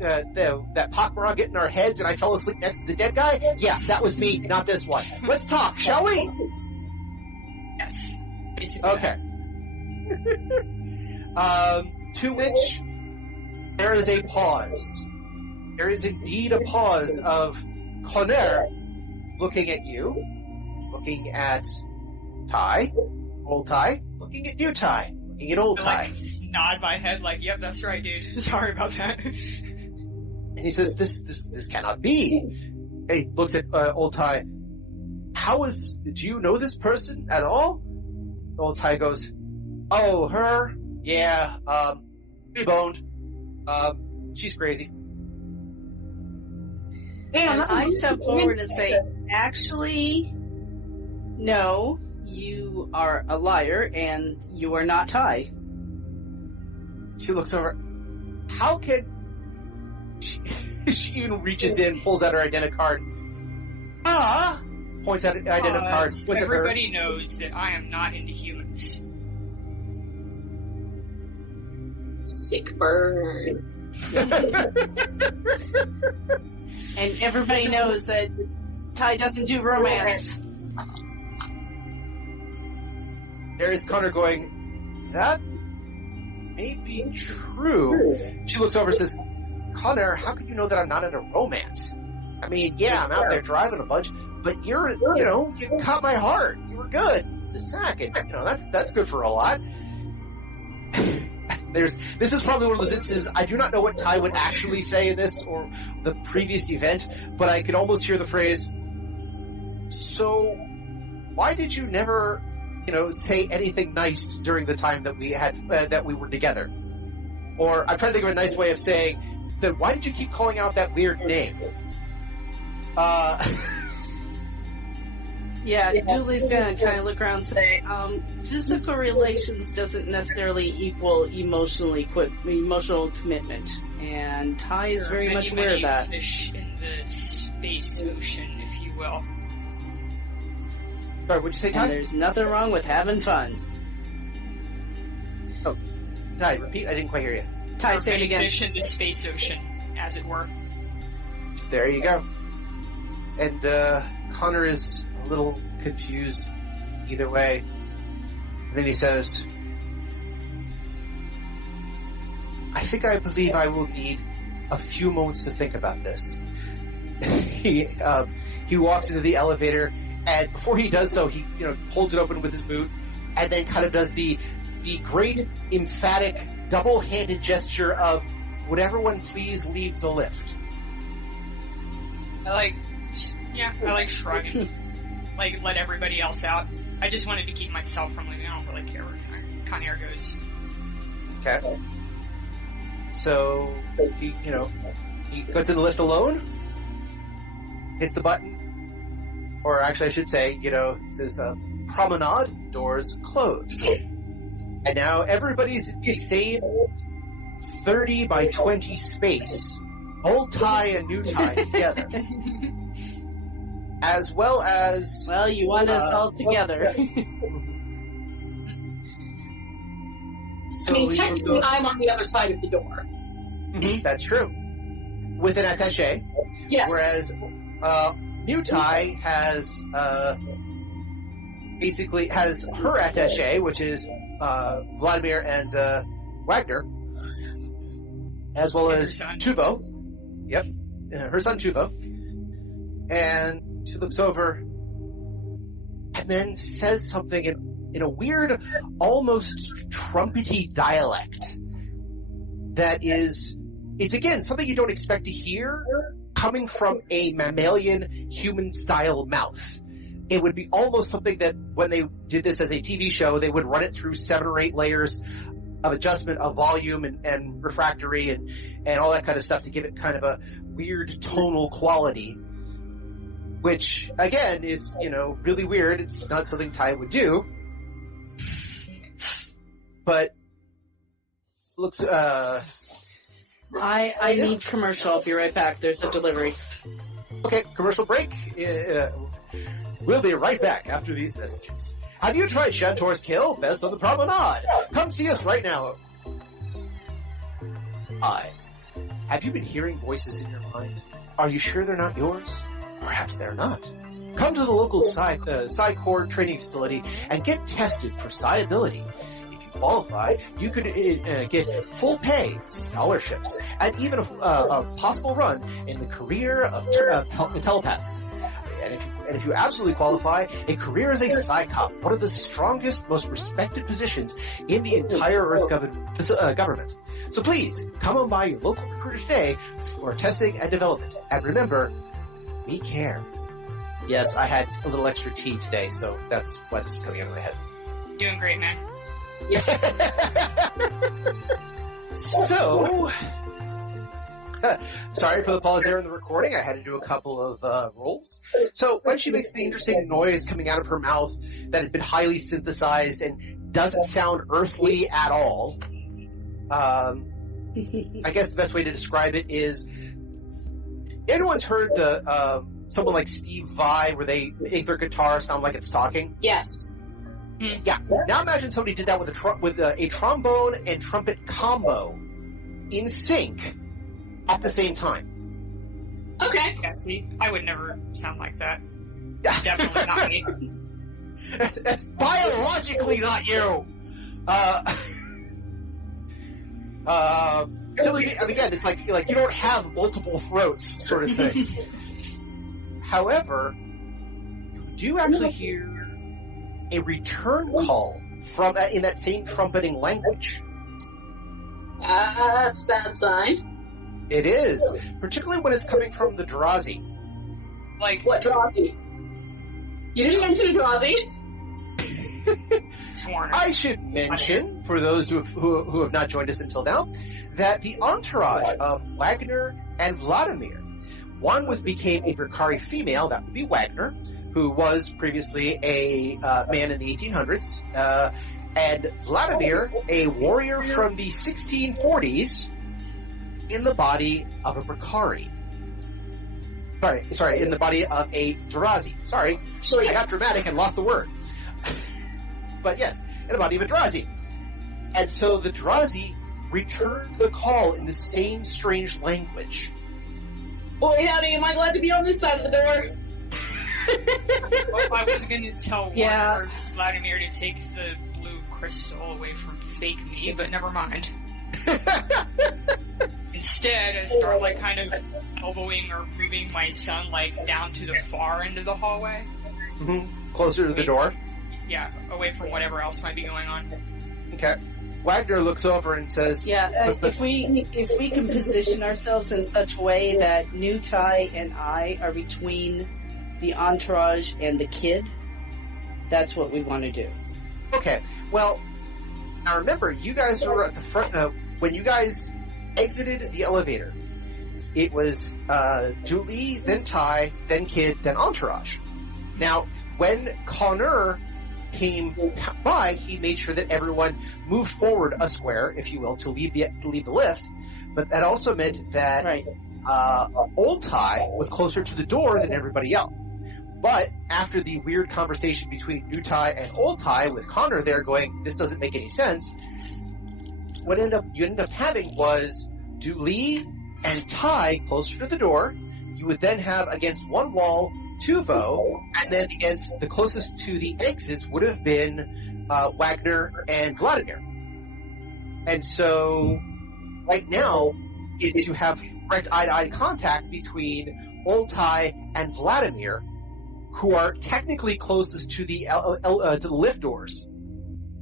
pak'ma'ra get in our heads and I fell asleep next to the dead guy? Yeah, that was me, not this one. Let's talk, shall we? Yes. Basically. Okay. To which there is a pause. There is indeed a pause of Connor looking at you, looking at Ty, old Ty, looking at you, Ty, looking at old Ty. Nod my head like, yep, that's right, dude. Sorry about that. And he says, this cannot be. He looks at old Ty. Do you know this person at all? Old Ty goes, oh, her? Yeah, we boned. She's crazy. And I step forward and say, actually, no, you are a liar and you are not Ty. She looks over. How can... She even reaches in, pulls out her identity card. Points at identity card. Everybody knows that I am not into humans. Sick burn. And everybody knows that Ty doesn't do romance. There is Connor going, that may be true. She looks over and says, Connor, how could you know that I'm not into romance? I mean, yeah, I'm out there driving a bunch, but you caught my heart. You were good. The sack, that's good for a lot. This is probably one of those instances, I do not know what Ty would actually say in this or the previous event, but I could almost hear the phrase, so why did you never, say anything nice during the time that we had, that we were together? Or I'm trying to think of a nice way of saying, then why did you keep calling out that weird name? Yeah, Julie's gonna kind of look around and say, physical relations doesn't necessarily equal emotional commitment. And Ty is very much aware of that. Fish in the space ocean, if you will. Sorry, what'd you say, Ty? And there's nothing wrong with having fun. Oh, Ty, repeat, I didn't quite hear you. Ty, say it again. Fish in the space ocean, as it were. There you go. And, Connor is a little confused either way. And then he says, I believe I will need a few moments to think about this. He walks into the elevator, and before he does so, he, holds it open with his boot, and then kind of does the great, emphatic, double-handed gesture of, would everyone please leave the lift? I like shrug and, let everybody else out. I just wanted to keep myself from leaving. I don't really care where Conair goes. Okay. So, he goes in the lift alone, hits the button, or actually I should say, it says, promenade, doors closed. And now everybody's in the same 30 by 20 space, old tie and new tie together. As well as... Well, you want us all together. I mean, technically, I'm on the other side of the door. Mm-hmm, that's true. With an attaché. Yes. Whereas New Tai has basically has her attaché, which is Vladimir and Wagner, as well as Tuvo. Yep, her son Tuvo. And she looks over and then says something in a weird, almost trumpety dialect that is, it's again, something you don't expect to hear coming from a mammalian human-style mouth. It would be almost something that when they did this as a TV show, they would run it through 7 or 8 layers of adjustment of volume and refractory and all that kind of stuff to give it kind of a weird tonal quality. Which, again, is, really weird. It's not something Ty would do. But, looks, I need commercial. I'll be right back. There's a delivery. Okay, commercial break. We'll be right back after these messages. Have you tried Shantor's Kill? Best on the Promenade. Come see us right now. Hi. Have you been hearing voices in your mind? Are you sure they're not yours? Perhaps they're not. Come to the local Psi Core training facility and get tested for Psi ability. If you qualify, you could get full pay, scholarships, and even a possible run in the career of telepaths. And if you absolutely qualify, a career as a Psi-Cop, one of the strongest, most respected positions in the entire Earth government. So please, come on by your local recruiter today for testing and development. And remember, we care. Yes, I had a little extra tea today, so that's why this is coming out of my head. Doing great, man. So, sorry for the pause there in the recording. I had to do a couple of rolls. So, when she makes the interesting noise coming out of her mouth that has been highly synthesized and doesn't sound earthly at all, I guess the best way to describe it is, everyone's heard the someone like Steve Vai where they make their guitar sound like it's talking? Yes. Yeah. Now imagine somebody did that with a trombone and trumpet combo in sync at the same time. Okay. Yeah, see, I would never sound like that. Definitely not me. That's biologically not you. So again, it's like you don't have multiple throats, sort of thing. However, you do actually hear a return call from in that same trumpeting language. That's a bad sign. It is, particularly when it's coming from the Drazi. Like what Drazi? You didn't mention Drazi. I should mention, for those who have not joined us until now, that the entourage of Wagner and Vladimir, one became a Drakari female, that would be Wagner, who was previously a man in the 1800s, and Vladimir, a warrior from the 1640s, in the body of a Drakari. Sorry, in the body of a Drazi. Sorry, I got dramatic and lost the word. But yes, in the body of a Drazi. And so the Drazi returned the call in the same strange language. Boy, howdy, am I glad to be on this side of the door? Well, I was going to tell Vladimir to take the blue crystal away from fake me, but never mind. Instead, I start kind of elbowing or moving my son down to the far end of the hallway. Mm-hmm. Closer to the door? Yeah, away from whatever else might be going on. Okay. Wagner looks over and says... Yeah, if we can position ourselves in such a way that New Tai and I are between the entourage and the kid, that's what we want to do. Okay, well, now remember, you guys were at the front, when you guys exited the elevator, it was, Julie, then Ty, then Kid, then Entourage. Now, when Connor came by, he made sure that everyone moved forward a square, if you will, to leave the lift, but that also meant that, Right. Old Ty was closer to the door than everybody else. But after the weird conversation between New Ty and Old Ty, with Connor there going, this doesn't make any sense, what you ended up having was Dooley and Ty closer to the door. You would then have against one wall Tuvo, and then against the closest to the exits would have been Wagner and Vladimir. And so right now, you have direct eye-to-eye contact between Old Ty and Vladimir, who are technically closest to the lift doors,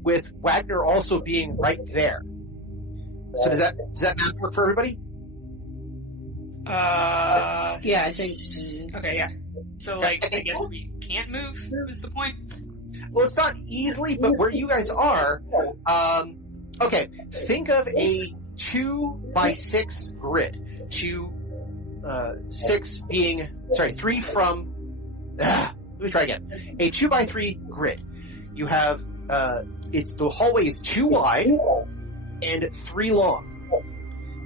with Wagner also being right there. So does that math work for everybody? Yeah, I think. Okay, yeah. So, like, I guess we can't move, is the point? Well, it's not easily, but where you guys are, okay, think of a 2x6 grid. 6 being, 3 from, let me try again. A 2x3 grid. You have, the hallway is 2 wide and 3 long,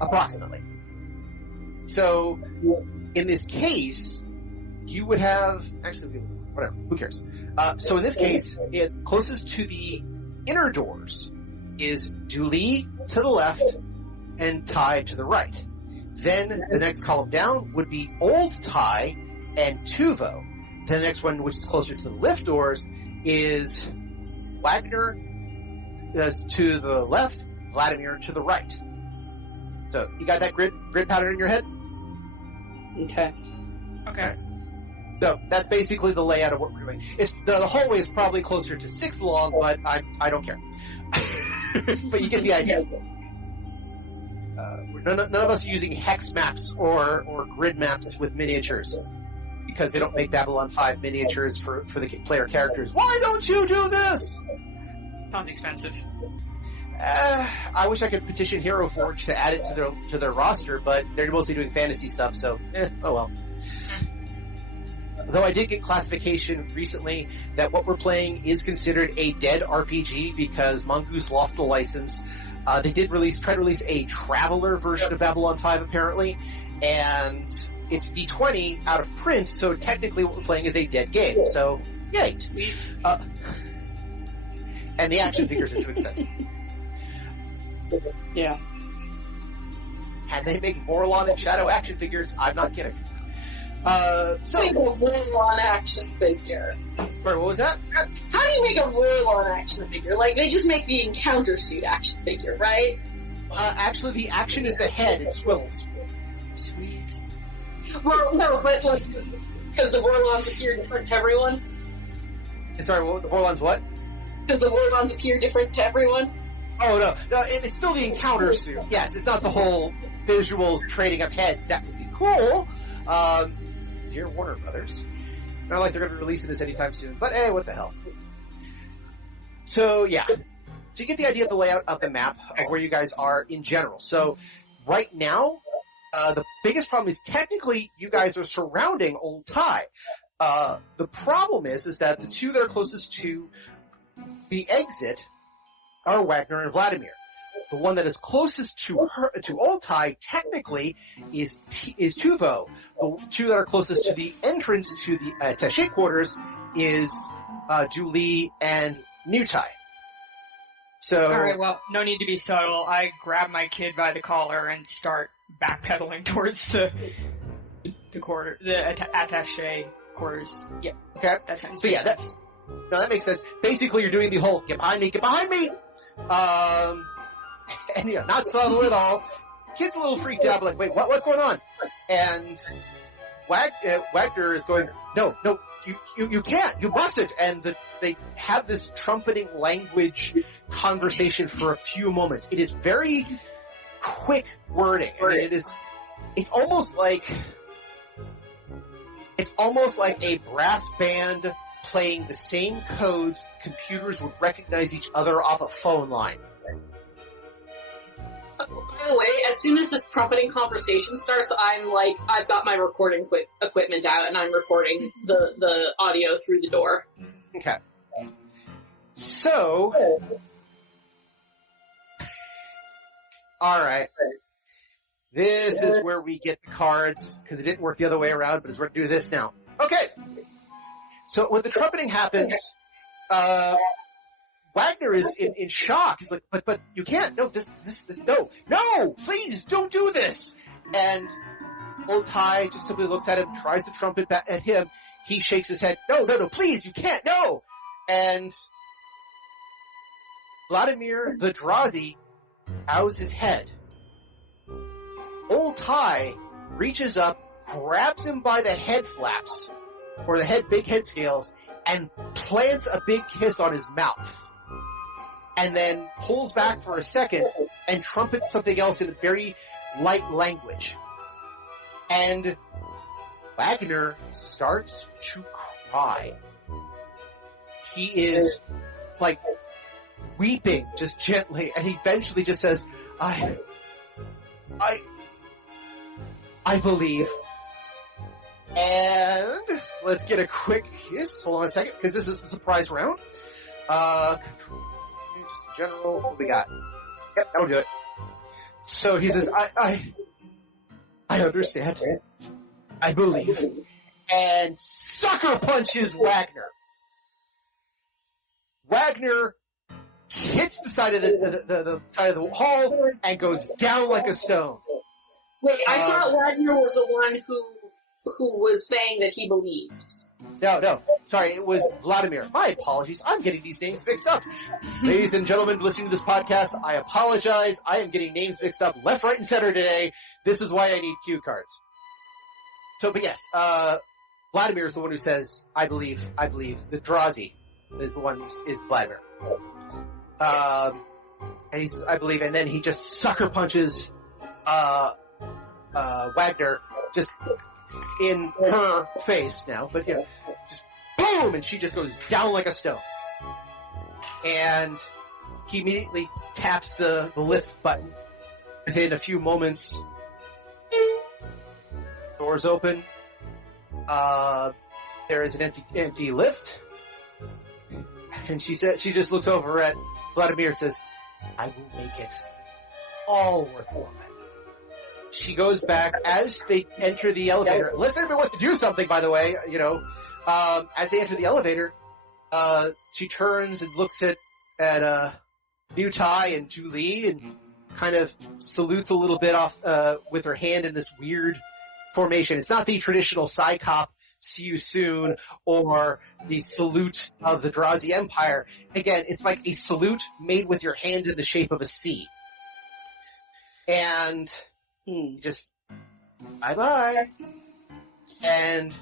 approximately. So, in this case, you would have, actually, whatever, who cares? So in this case, closest to the inner doors is Dooley to the left and Ty to the right. Then the next column down would be Old Ty and Tuvo. Then the next one, which is closer to the lift doors, is Wagner to the left, Vladimir to the right. So you got that grid pattern in your head? Okay. So that's basically the layout of what we're doing. The hallway is probably closer to 6 long, but I don't care. But you get the idea. None of us are using hex maps or grid maps with miniatures, because they don't make Babylon 5 miniatures for the player characters. Why don't you do this? Sounds expensive. I wish I could petition Hero Forge to add it to their roster, but they're mostly doing fantasy stuff, so oh well. Though I did get classification recently that what we're playing is considered a dead RPG because Mongoose lost the license. They did try to release a Traveler version of Babylon 5 apparently, and it's D20 out of print, so technically what we're playing is a dead game. So, yay. And the action figures are too expensive. Yeah. And they make Vorlon and Shadow action figures, I'm not kidding. Make a Vorlon action figure. Sorry, what was that? How do you make a Vorlon action figure? Like, they just make the encounter suit action figure, right? Actually, the action is the head, it swivels. Sweet. Well, no, but like, because the Vorlons appear different to everyone? Sorry, the Vorlons what? Does the Vorlons appear different to everyone? Oh, no, it's still the encounter suit. Yes, it's not the whole visuals trading up heads. That would be cool. Dear Warner Brothers. Not like they're going to be releasing this anytime soon, but hey, what the hell. So, yeah. So you get the idea of the layout of the map, of where you guys are in general. So, right now, the biggest problem is technically you guys are surrounding Old Ty. The problem is that the two that are closest to the exit are Wagner and Vladimir. The one that is closest to Old Ty, technically, is Tuvo. The two that are closest to the entrance to the attaché quarters is Julie and New Ty. So, Alright, well, no need to be subtle. I grab my kid by the collar and start backpedaling towards the attaché quarters. Yeah. Okay. That sounds so yeah, that makes sense. Basically, you're doing the whole get behind me. And yeah, not subtle at all. Kid's a little freaked out, like, wait, what's going on? And Wagner is going, no, you can't, you mustn't. And they have this trumpeting language conversation for a few moments. It is very quick wording. I mean, it's almost like a brass band playing the same codes, computers would recognize each other off a phone line. By the way, as soon as this trumpeting conversation starts, I'm like, I've got my recording equipment out, and I'm recording the audio through the door. Okay. So, alright. This is where we get the cards, because it didn't work the other way around, but we're going to do this now. Okay! So when the trumpeting happens, Wagner is in shock. He's like, but you can't. No, this, no, please don't do this. And old Ty just simply looks at him, tries to trumpet back at him. He shakes his head. No, please, you can't, no. And Vladimir the Drazi bows his head. Old Ty reaches up, grabs him by the head flaps, or the big head scales, and plants a big kiss on his mouth. And then pulls back for a second and trumpets something else in a very light language. And Wagner starts to cry. He is, like, weeping just gently, and he eventually just says, I believe. And let's get a quick kiss. Hold on a second, because this is a surprise round. Control. Just general. What we got? Yep, that'll do it. So he says, I understand. I believe. And sucker punches Wagner. Wagner hits the side of the side of the hall and goes down like a stone. Wait, I thought Wagner was the one who was saying that he believes. No. Sorry, it was Vladimir. My apologies. I'm getting these names mixed up. Ladies and gentlemen listening to this podcast, I apologize. I am getting names mixed up left, right, and center today. This is why I need cue cards. So, but yes, Vladimir is the one who says, I believe. The Drazi is the one who is Vladimir. And he says, I believe, and then he just sucker punches, Wagner, just in her face now, but you know, just boom, and she just goes down like a stone. And he immediately taps the lift button. Within a few moments, doors open. There is an empty lift, and she just looks over at Vladimir and says, "I will make it all worthwhile." She goes back as they enter the elevator. Unless anybody wants to do something, by the way, you know, as they enter the elevator, she turns and looks at New Tai and Julie and kind of salutes a little bit off with her hand in this weird formation. It's not the traditional Psy-Cop, see you soon, or the salute of the Drazi Empire. Again, it's like a salute made with your hand in the shape of a C. And just bye-bye. And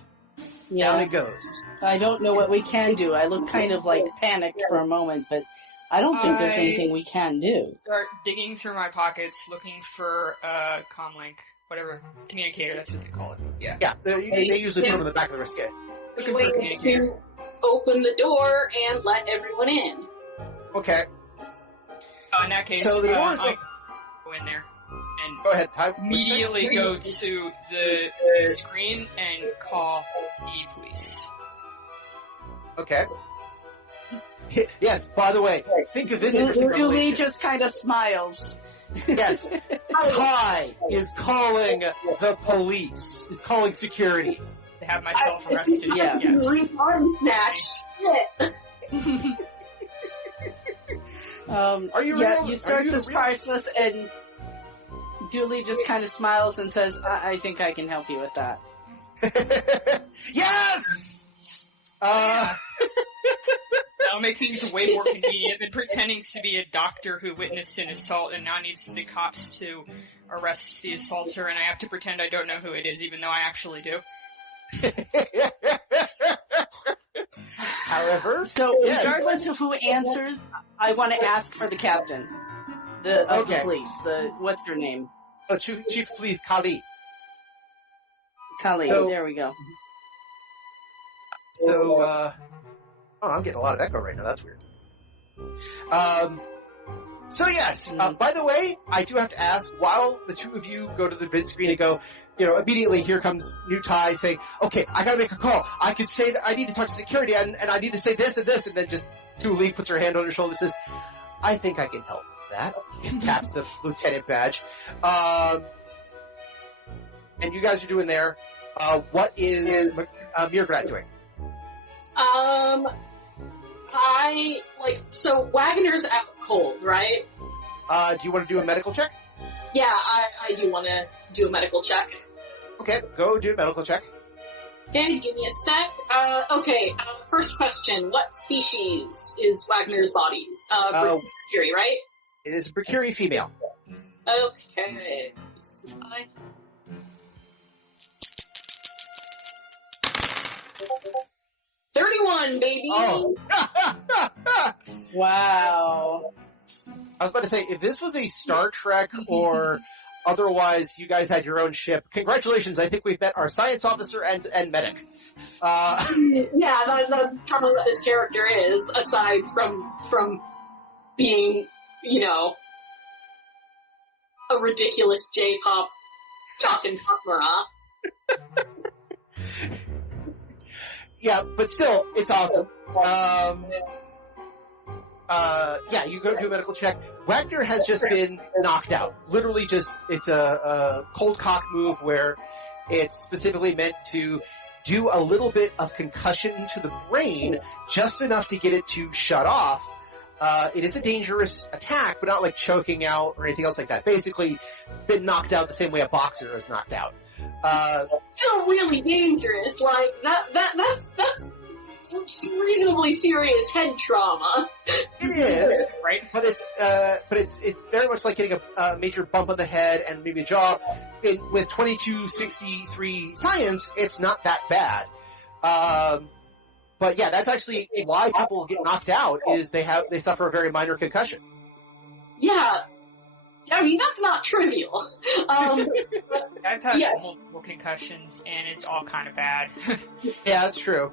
down it goes. I don't know what we can do. I look kind of like panicked for a moment, but I don't think there's anything we can do. Start digging through my pockets, looking for comlink, whatever, communicator, that's what they call it. Yeah. Yeah, they usually put them in the back of their skin. Looking for a communicator. To open the door and let everyone in. Okay. In that case, so the doors I go in there and go ahead, Ty. immediately go to the screen and call the police. Okay. Yes, by the way, think of this. Julie just kind of smiles. Yes, Ty is calling the police. Is calling security. To have myself arrested. Yeah. Yes. Shit. Are you yeah, real? you start Are you this real? process and Dooley just kind of smiles and says, I think I can help you with that. Yes! That'll make things way more convenient than pretending to be a doctor who witnessed an assault and now needs the cops to arrest the assaulter, and I have to pretend I don't know who it is, even though I actually do. However, So regardless of who answers, I want to ask for the captain. The police. What's her name? Oh, Chief of Police Kali. Kali, So- there we go. So, Oh, I'm getting a lot of echo right now. That's weird. So yes, by the way, I do have to ask, while the two of you go to the vid screen and go, immediately here comes new Ty saying, okay, I gotta make a call. I could say that I need to talk to security and I need to say this and this, and then just Tuli puts her hand on her shoulder and says, I think I can help with that. Taps the lieutenant badge. And you guys are doing there. What is Mirgrat doing? So Wagner's out cold, right? Do you want to do a medical check? Yeah, I do want to do a medical check. Okay, go do a medical check. Okay, give me a sec. First question. What species is Wagner's bodies? Mercury, right? It is a Mercury female. Okay. 31, baby! Oh. Wow. I was about to say, if this was a Star Trek or otherwise you guys had your own ship, congratulations, I think we've met our science officer and medic. Yeah, that's probably what this character is, aside from being, a ridiculous J-pop talking pak'ma'ra. Yeah, but still, it's awesome. You go do a medical check. Wagner has just been knocked out. Literally it's a cold cock move where it's specifically meant to do a little bit of concussion to the brain, just enough to get it to shut off. It is a dangerous attack, but not like choking out or anything else like that. Basically, been knocked out the same way a boxer is knocked out. Still really dangerous. Like that's reasonably serious head trauma. It is, right? But it's very much like getting a major bump on the head and maybe a jaw. With 2263 science, it's not that bad. But yeah, that's actually why people get knocked out is they suffer a very minor concussion. Yeah. I mean, that's not trivial. I've had multiple concussions, and it's all kind of bad. Yeah, that's true.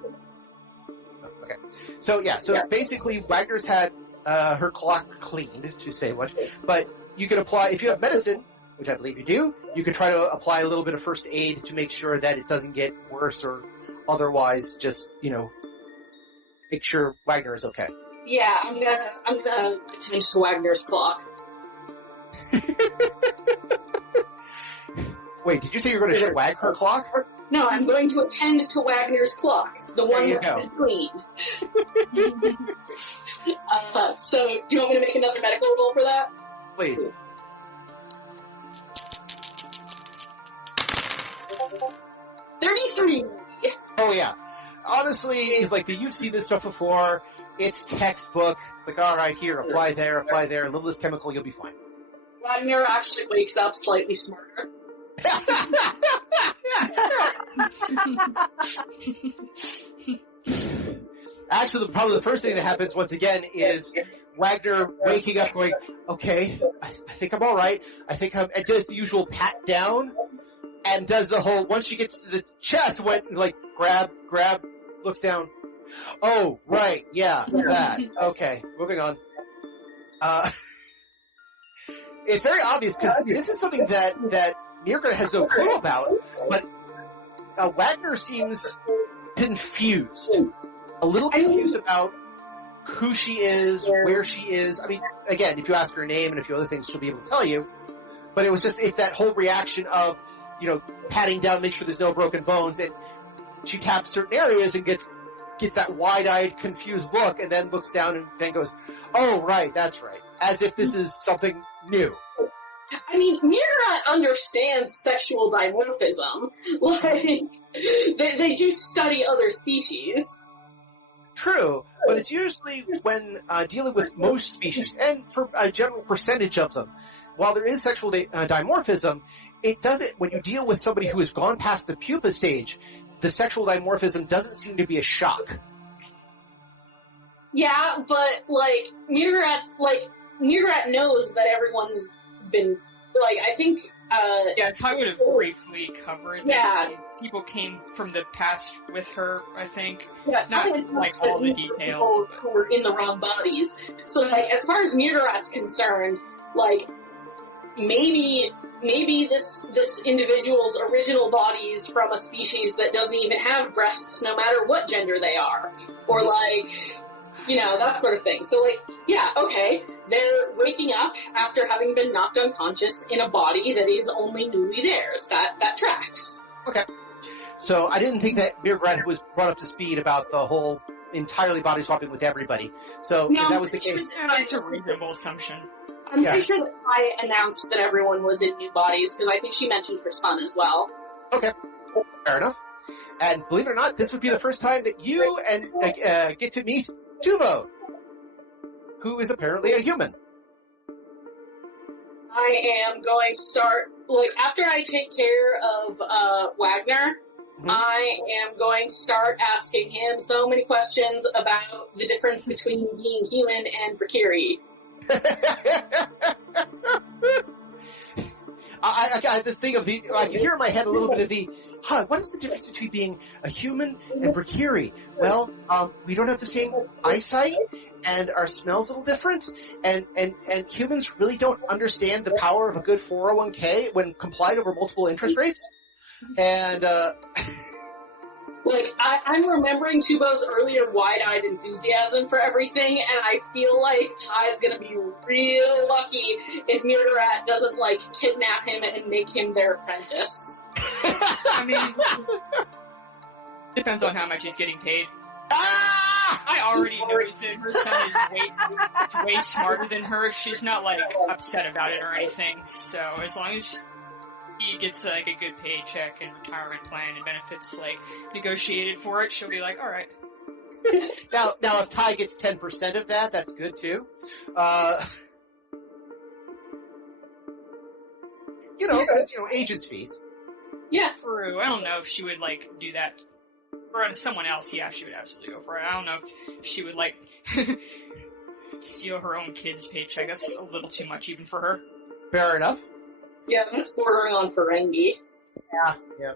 Okay. So basically, Wagner's had her clock cleaned, to say much, but you can apply, if you have medicine, which I believe you do, you can try to apply a little bit of first aid to make sure that it doesn't get worse or otherwise just, make sure Wagner is okay. Yeah, I'm gonna attend to Wagner's clock. Wait, did you say you're going to swag her clock? No, I'm going to attend to Wagner's clock, the one that's been cleaned. So, do you want me to make another medical roll for that? Please. $33. Oh yeah. Honestly, it's like you've seen this stuff before. It's textbook. It's like, all right, here, apply there, a little of this chemical, you'll be fine. Wagner actually wakes up slightly smarter. Actually, probably the first thing that happens once again is Wagner waking up going, okay, I think I'm alright. And does the usual pat down and does the whole, once she gets to the chest, grab, looks down. Oh, right, yeah, that. Okay, moving on. It's very obvious because this is something that Mirgrat has no clue about, but Wagner seems confused. A little confused about who she is, where she is. I mean, again, if you ask her name and a few other things, she'll be able to tell you. But it's that whole reaction of, patting down, make sure there's no broken bones, and she taps certain areas and gets that wide-eyed, confused look, and then looks down and then goes, oh, right, that's right. As if this is something new. I mean, Mirgrat understands sexual dimorphism. They do study other species. True, but it's usually when dealing with most species, and for a general percentage of them, while there is sexual dimorphism, it doesn't, when you deal with somebody who has gone past the pupa stage, the sexual dimorphism doesn't seem to be a shock. Yeah, but, Mirgrat knows that everyone's been, I think, yeah, Ty would have briefly covered yeah, people came from the past with her, I think. Yeah, Not, like, all the details. Who were in the wrong bodies. So, like, as far as Murderat's concerned, like, maybe this individual's original body is from a species that doesn't even have breasts no matter what gender they are. Or, like, you know, that sort of thing. So, like, yeah, okay, they're waking up after having been knocked unconscious in a body that is only newly theirs. That tracks. Okay. So I didn't think that Murderat was brought up to speed about the whole entirely body swapping with everybody. So No, if that was the case. That's a reasonable assumption. I'm pretty sure that I announced that everyone was in new bodies, because I think she mentioned her son as well. Okay. Fair enough. And believe it or not, this would be the first time that you and get to meet Tuvo, who is apparently a human. I am going to start, like, after I take care of Wagner, I am going to start asking him so many questions about the difference between being human and Prekiri. I got this thing of I can hear in my head a little bit of the, what is the difference between being a human and Prekiri? Well, we don't have the same eyesight, and our smell's a little different, and humans really don't understand the power of a good 401k when complied over multiple interest rates. And, like, I'm remembering Tubo's earlier wide-eyed enthusiasm for everything, and I feel like Ty's gonna be real lucky if Murderat doesn't, like, kidnap him and make him their apprentice. I mean, depends on how much he's getting paid. I already noticed that her son is way smarter than her. She's not, like, upset about it or anything, so as long as he gets, like, a good paycheck and retirement plan and benefits, like, negotiated for it, she'll be like, alright. Now, if Ty gets 10% of that, that's good too. Agent's fees. Yeah. True. I don't know if she would, like, do that. For someone else, yeah, she would absolutely go for it. I don't know if she would, like, steal her own kid's paycheck. That's a little too much even for her. Fair enough. Yeah, that's bordering on Ferengi. Yeah.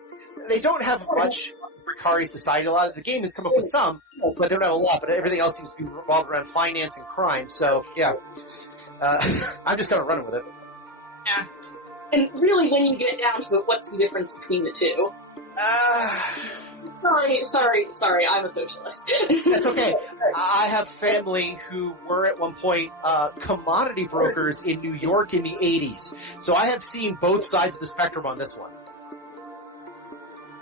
They don't have much Prekari society. A lot of the game has come up with some, but they don't have a lot. But everything else seems to be revolved around finance and crime. So, yeah. I'm just kind of running with it. Yeah. And really, when you get down to it, what's the difference between the two? Sorry, I'm a socialist. That's okay. I have family who were at one point commodity brokers in New York in the 80s. So I have seen both sides of the spectrum on this one.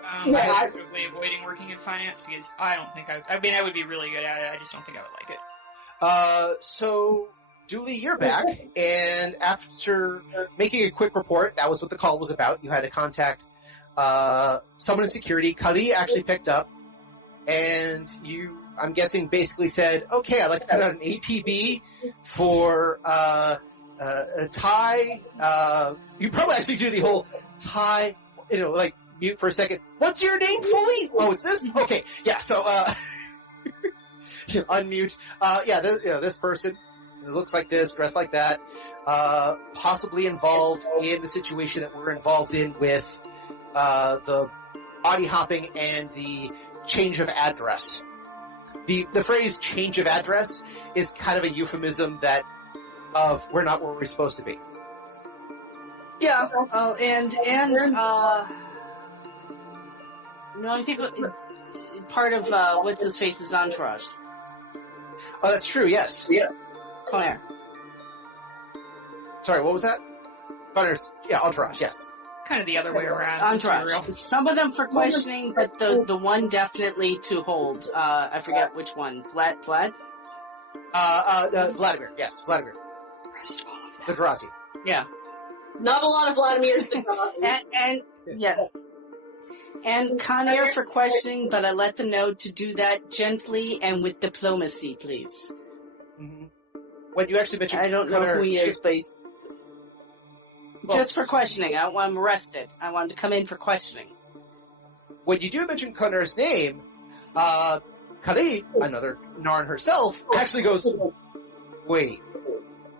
I'm actively avoiding working in finance because I don't think I would be really good at it, I just don't think I would like it. So, Dooley, you're back, and after making a quick report, that was what the call was about. You had to contact someone in security. Kali actually picked up, and you, I'm guessing, basically said, okay, I'd like to put out an APB for Ty. You probably actually do the whole Ty, like, mute for a second. What's your name fully? Oh, it's this? Okay, yeah, so, unmute. This person, it looks like this, dressed like that, possibly involved in the situation that we're involved in with the body hopping and the change of address. The phrase change of address is kind of a euphemism of we're not where we're supposed to be. Yeah, I think part of what's his face's entourage. Oh, that's true. Yes. Yeah. Claire. Sorry, what was that? Connor's, entourage. Yes. Kind of the other way around. Entourage. Some of them for questioning, but the one definitely to hold. I forget which one. Vlad? Vladimir. Yes, Vladimir. Rest of all of The Drazi. Yeah. Not a lot of Vladimirs. And Conair for questioning, but I let them know to do that gently and with diplomacy, please. Mm-hmm. When you actually mentioned I don't know who he is, but just for questioning. I want him arrested. I want him to come in for questioning. When you do mention Connor's name, Kali, another Narn herself, actually goes, wait,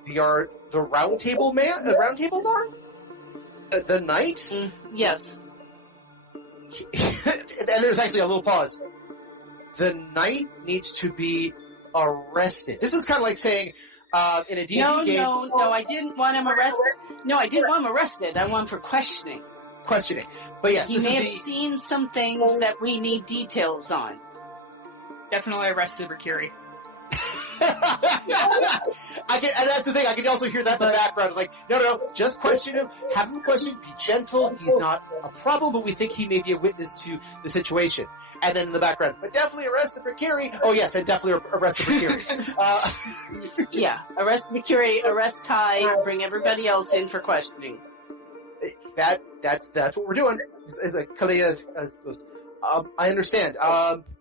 the round table man? The round table Narn? The knight? Yes. and there's actually a little pause. The knight needs to be arrested. This is kind of like saying, in a D&D game... No, I didn't want him arrested. No, I didn't want him arrested. I want him for questioning. Questioning. But yes, he may have seen some things that we need details on. Definitely arrested Mercury. and that's the thing, I can also hear that in the background. Like, no, just question him, have him question, be gentle, he's not a problem, but we think he may be a witness to the situation. And then in the background, but definitely arrest the Mercury. Oh yes, and definitely arrest the Mercury. Yeah, arrest Mercury, arrest Ty, bring everybody else in for questioning. That's what we're doing. I understand.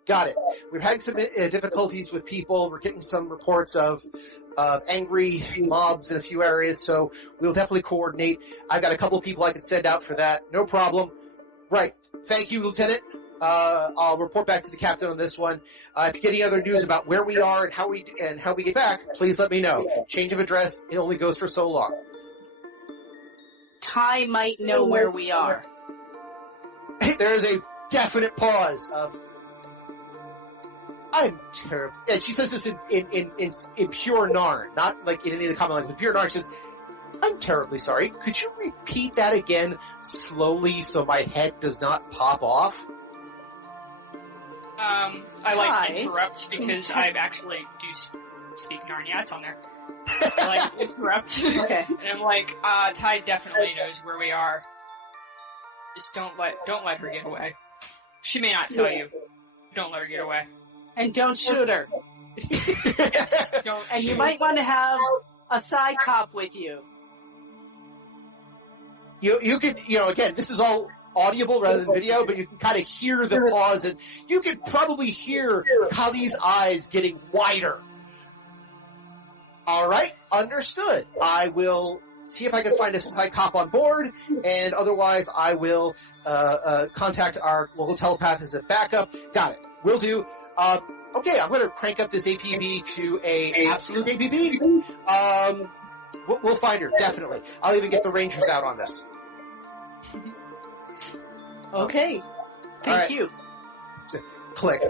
Got it. We're having some difficulties with people. We're getting some reports of angry mobs in a few areas, so we'll definitely coordinate. I've got a couple of people I can send out for that. No problem. Right. Thank you, Lieutenant. I'll report back to the captain on this one. If you get any other news about where we are and how we get back, please let me know. Change of address, it only goes for so long. Ty might know where we are. There's a definite pause of, I'm terrible. And she says this in pure Narn, not like in any of the common language. Pure Narn, she says, I'm terribly sorry. Could you repeat that again slowly so my head does not pop off? I like interrupt because I actually do speak Narn. Yeah, it's on there. I like interrupt. Okay. And I'm like, Ty definitely knows where we are. Just don't let her get away. She may not tell you. Don't let her get away. And don't shoot her. Yes, don't. And you might want to have a side cop with you. You could, again, this is all audible rather than video, but you can kind of hear the pause, and you could probably hear Kali's eyes getting wider. Alright, understood. I will see if I can find a side cop on board, and otherwise I will contact our local telepath as a backup. Got it. Will do. Okay, I'm going to crank up this APB to a absolute APB. We'll find her, definitely. I'll even get the Rangers out on this. Okay. Thank you. Click.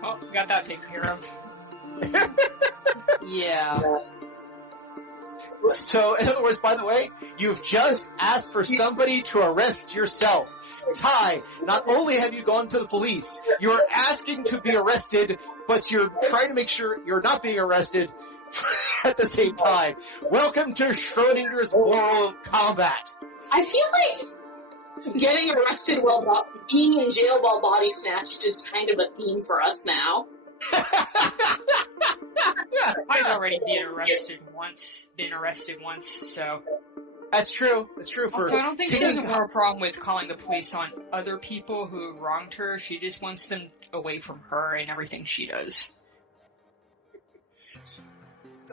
Oh, got that taken care of. Yeah. So, in other words, by the way, you've just asked for somebody to arrest yourself. Ty, not only have you gone to the police, you're asking to be arrested, but you're trying to make sure you're not being arrested at the same time. Welcome to Schrodinger's world of combat. I feel like getting arrested while being in jail while body snatched is kind of a theme for us now. I've already been arrested once, so... That's true. That's true for... Also, I don't think she has more problem with calling the police on other people who wronged her. She just wants them away from her and everything she does.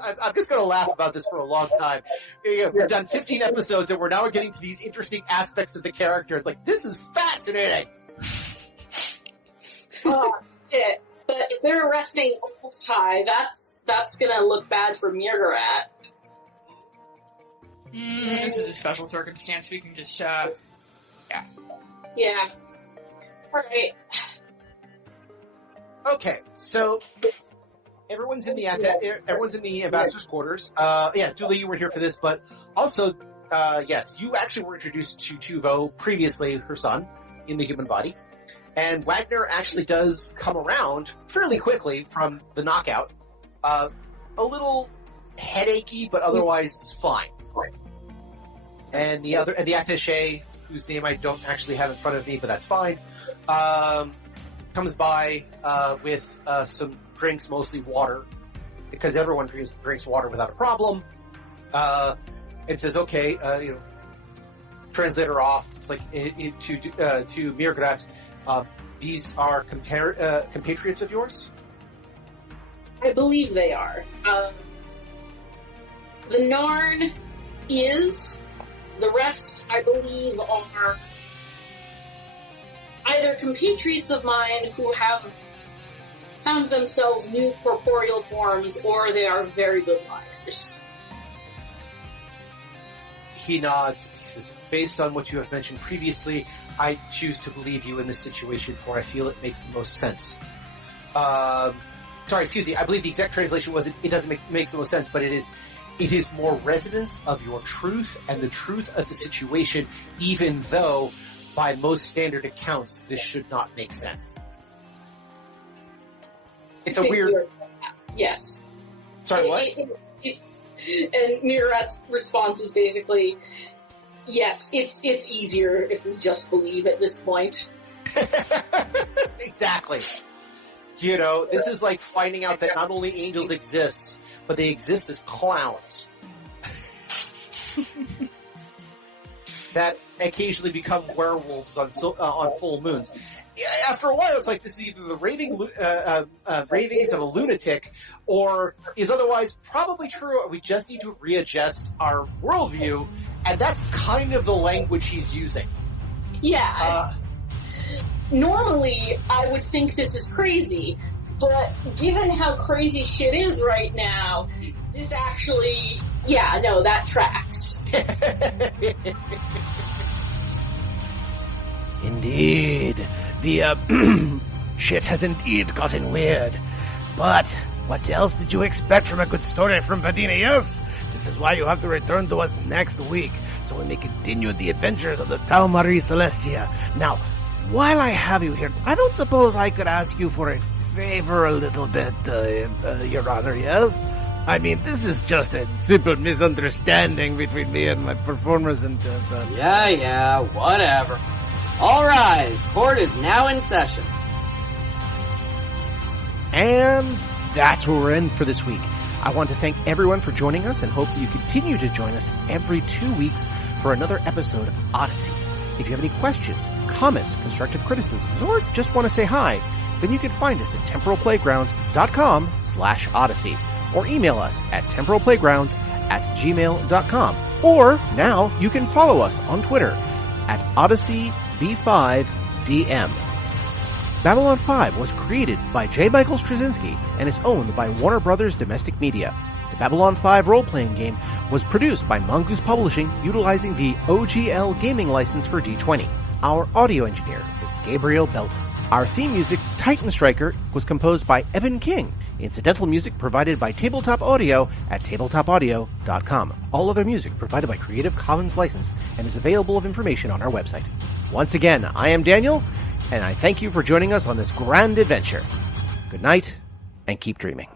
I'm just going to laugh about this for a long time. We've done 15 episodes and we're now getting to these interesting aspects of the character. It's like, this is fascinating! Shit. But if they're arresting Ty, that's gonna look bad for Mirgarat. This is a special circumstance. We can just, yeah. Yeah. Alright. Okay, so everyone's in the ambassador's quarters. Yeah, Julie, you were here for this, but also, yes, you actually were introduced to Tuvo previously, her son, in the human body. And Wagner actually does come around fairly quickly from the knockout. A little headachy, but otherwise fine. And the attaché, whose name I don't actually have in front of me, but that's fine, comes by with some drinks, mostly water, because everyone drinks water without a problem. And says, okay, translator off. It's like to Mirgrat. These are compatriots of yours? I believe they are. The Narn is. The rest, I believe, are either compatriots of mine who have found themselves new corporeal forms, or they are very good liars. He nods. He says, based on what you have mentioned previously, I choose to believe you in this situation, for I feel it makes the most sense. Sorry, excuse me. I believe the exact translation was it doesn't makes the most sense, but it is more resonance of your truth and the truth of the situation, even though by most standard accounts this should not make sense. It's a weird. Yes. Sorry, what? And Mirarat's response is basically, yes, it's easier if we just believe at this point. Exactly. You know, this is like finding out that not only angels exist, but they exist as clowns. That occasionally become werewolves on full moons. After a while, it's like this is either the ravings of a lunatic, or is otherwise probably true. We just need to readjust our worldview, and that's kind of the language he's using. Yeah. Normally, I would think this is crazy, but given how crazy shit is right now, this actually, that tracks. Indeed. The, shit has indeed gotten weird. But what else did you expect from a good story from Padini? Yes? This is why you have to return to us next week, so we may continue the adventures of the TauMarie Celestia. Now, while I have you here, I don't suppose I could ask you for a favor a little bit, Your Honor, yes? I mean, this is just a simple misunderstanding between me and my performers and, Yeah, whatever. All rise. Court is now in session. And that's where we're in for this week. I want to thank everyone for joining us and hope you continue to join us every 2 weeks for another episode of Odyssey. If you have any questions, comments, constructive criticisms, or just want to say hi, then you can find us at temporalplaygrounds.com/Odyssey or email us at temporalplaygrounds@gmail.com. Or now you can follow us on Twitter at OdysseyB5DM. Babylon 5 was created by J. Michael Straczynski and is owned by Warner Brothers Domestic Media. The Babylon 5 role-playing game was produced by Mongoose Publishing utilizing the OGL gaming license for D20. Our audio engineer is Gabriel Belton. Our theme music, Titan Striker, was composed by Evan King. Incidental music provided by Tabletop Audio at tabletopaudio.com. All other music provided by Creative Commons license and is available of information on our website. Once again, I am Daniel, and I thank you for joining us on this grand adventure. Good night, and keep dreaming.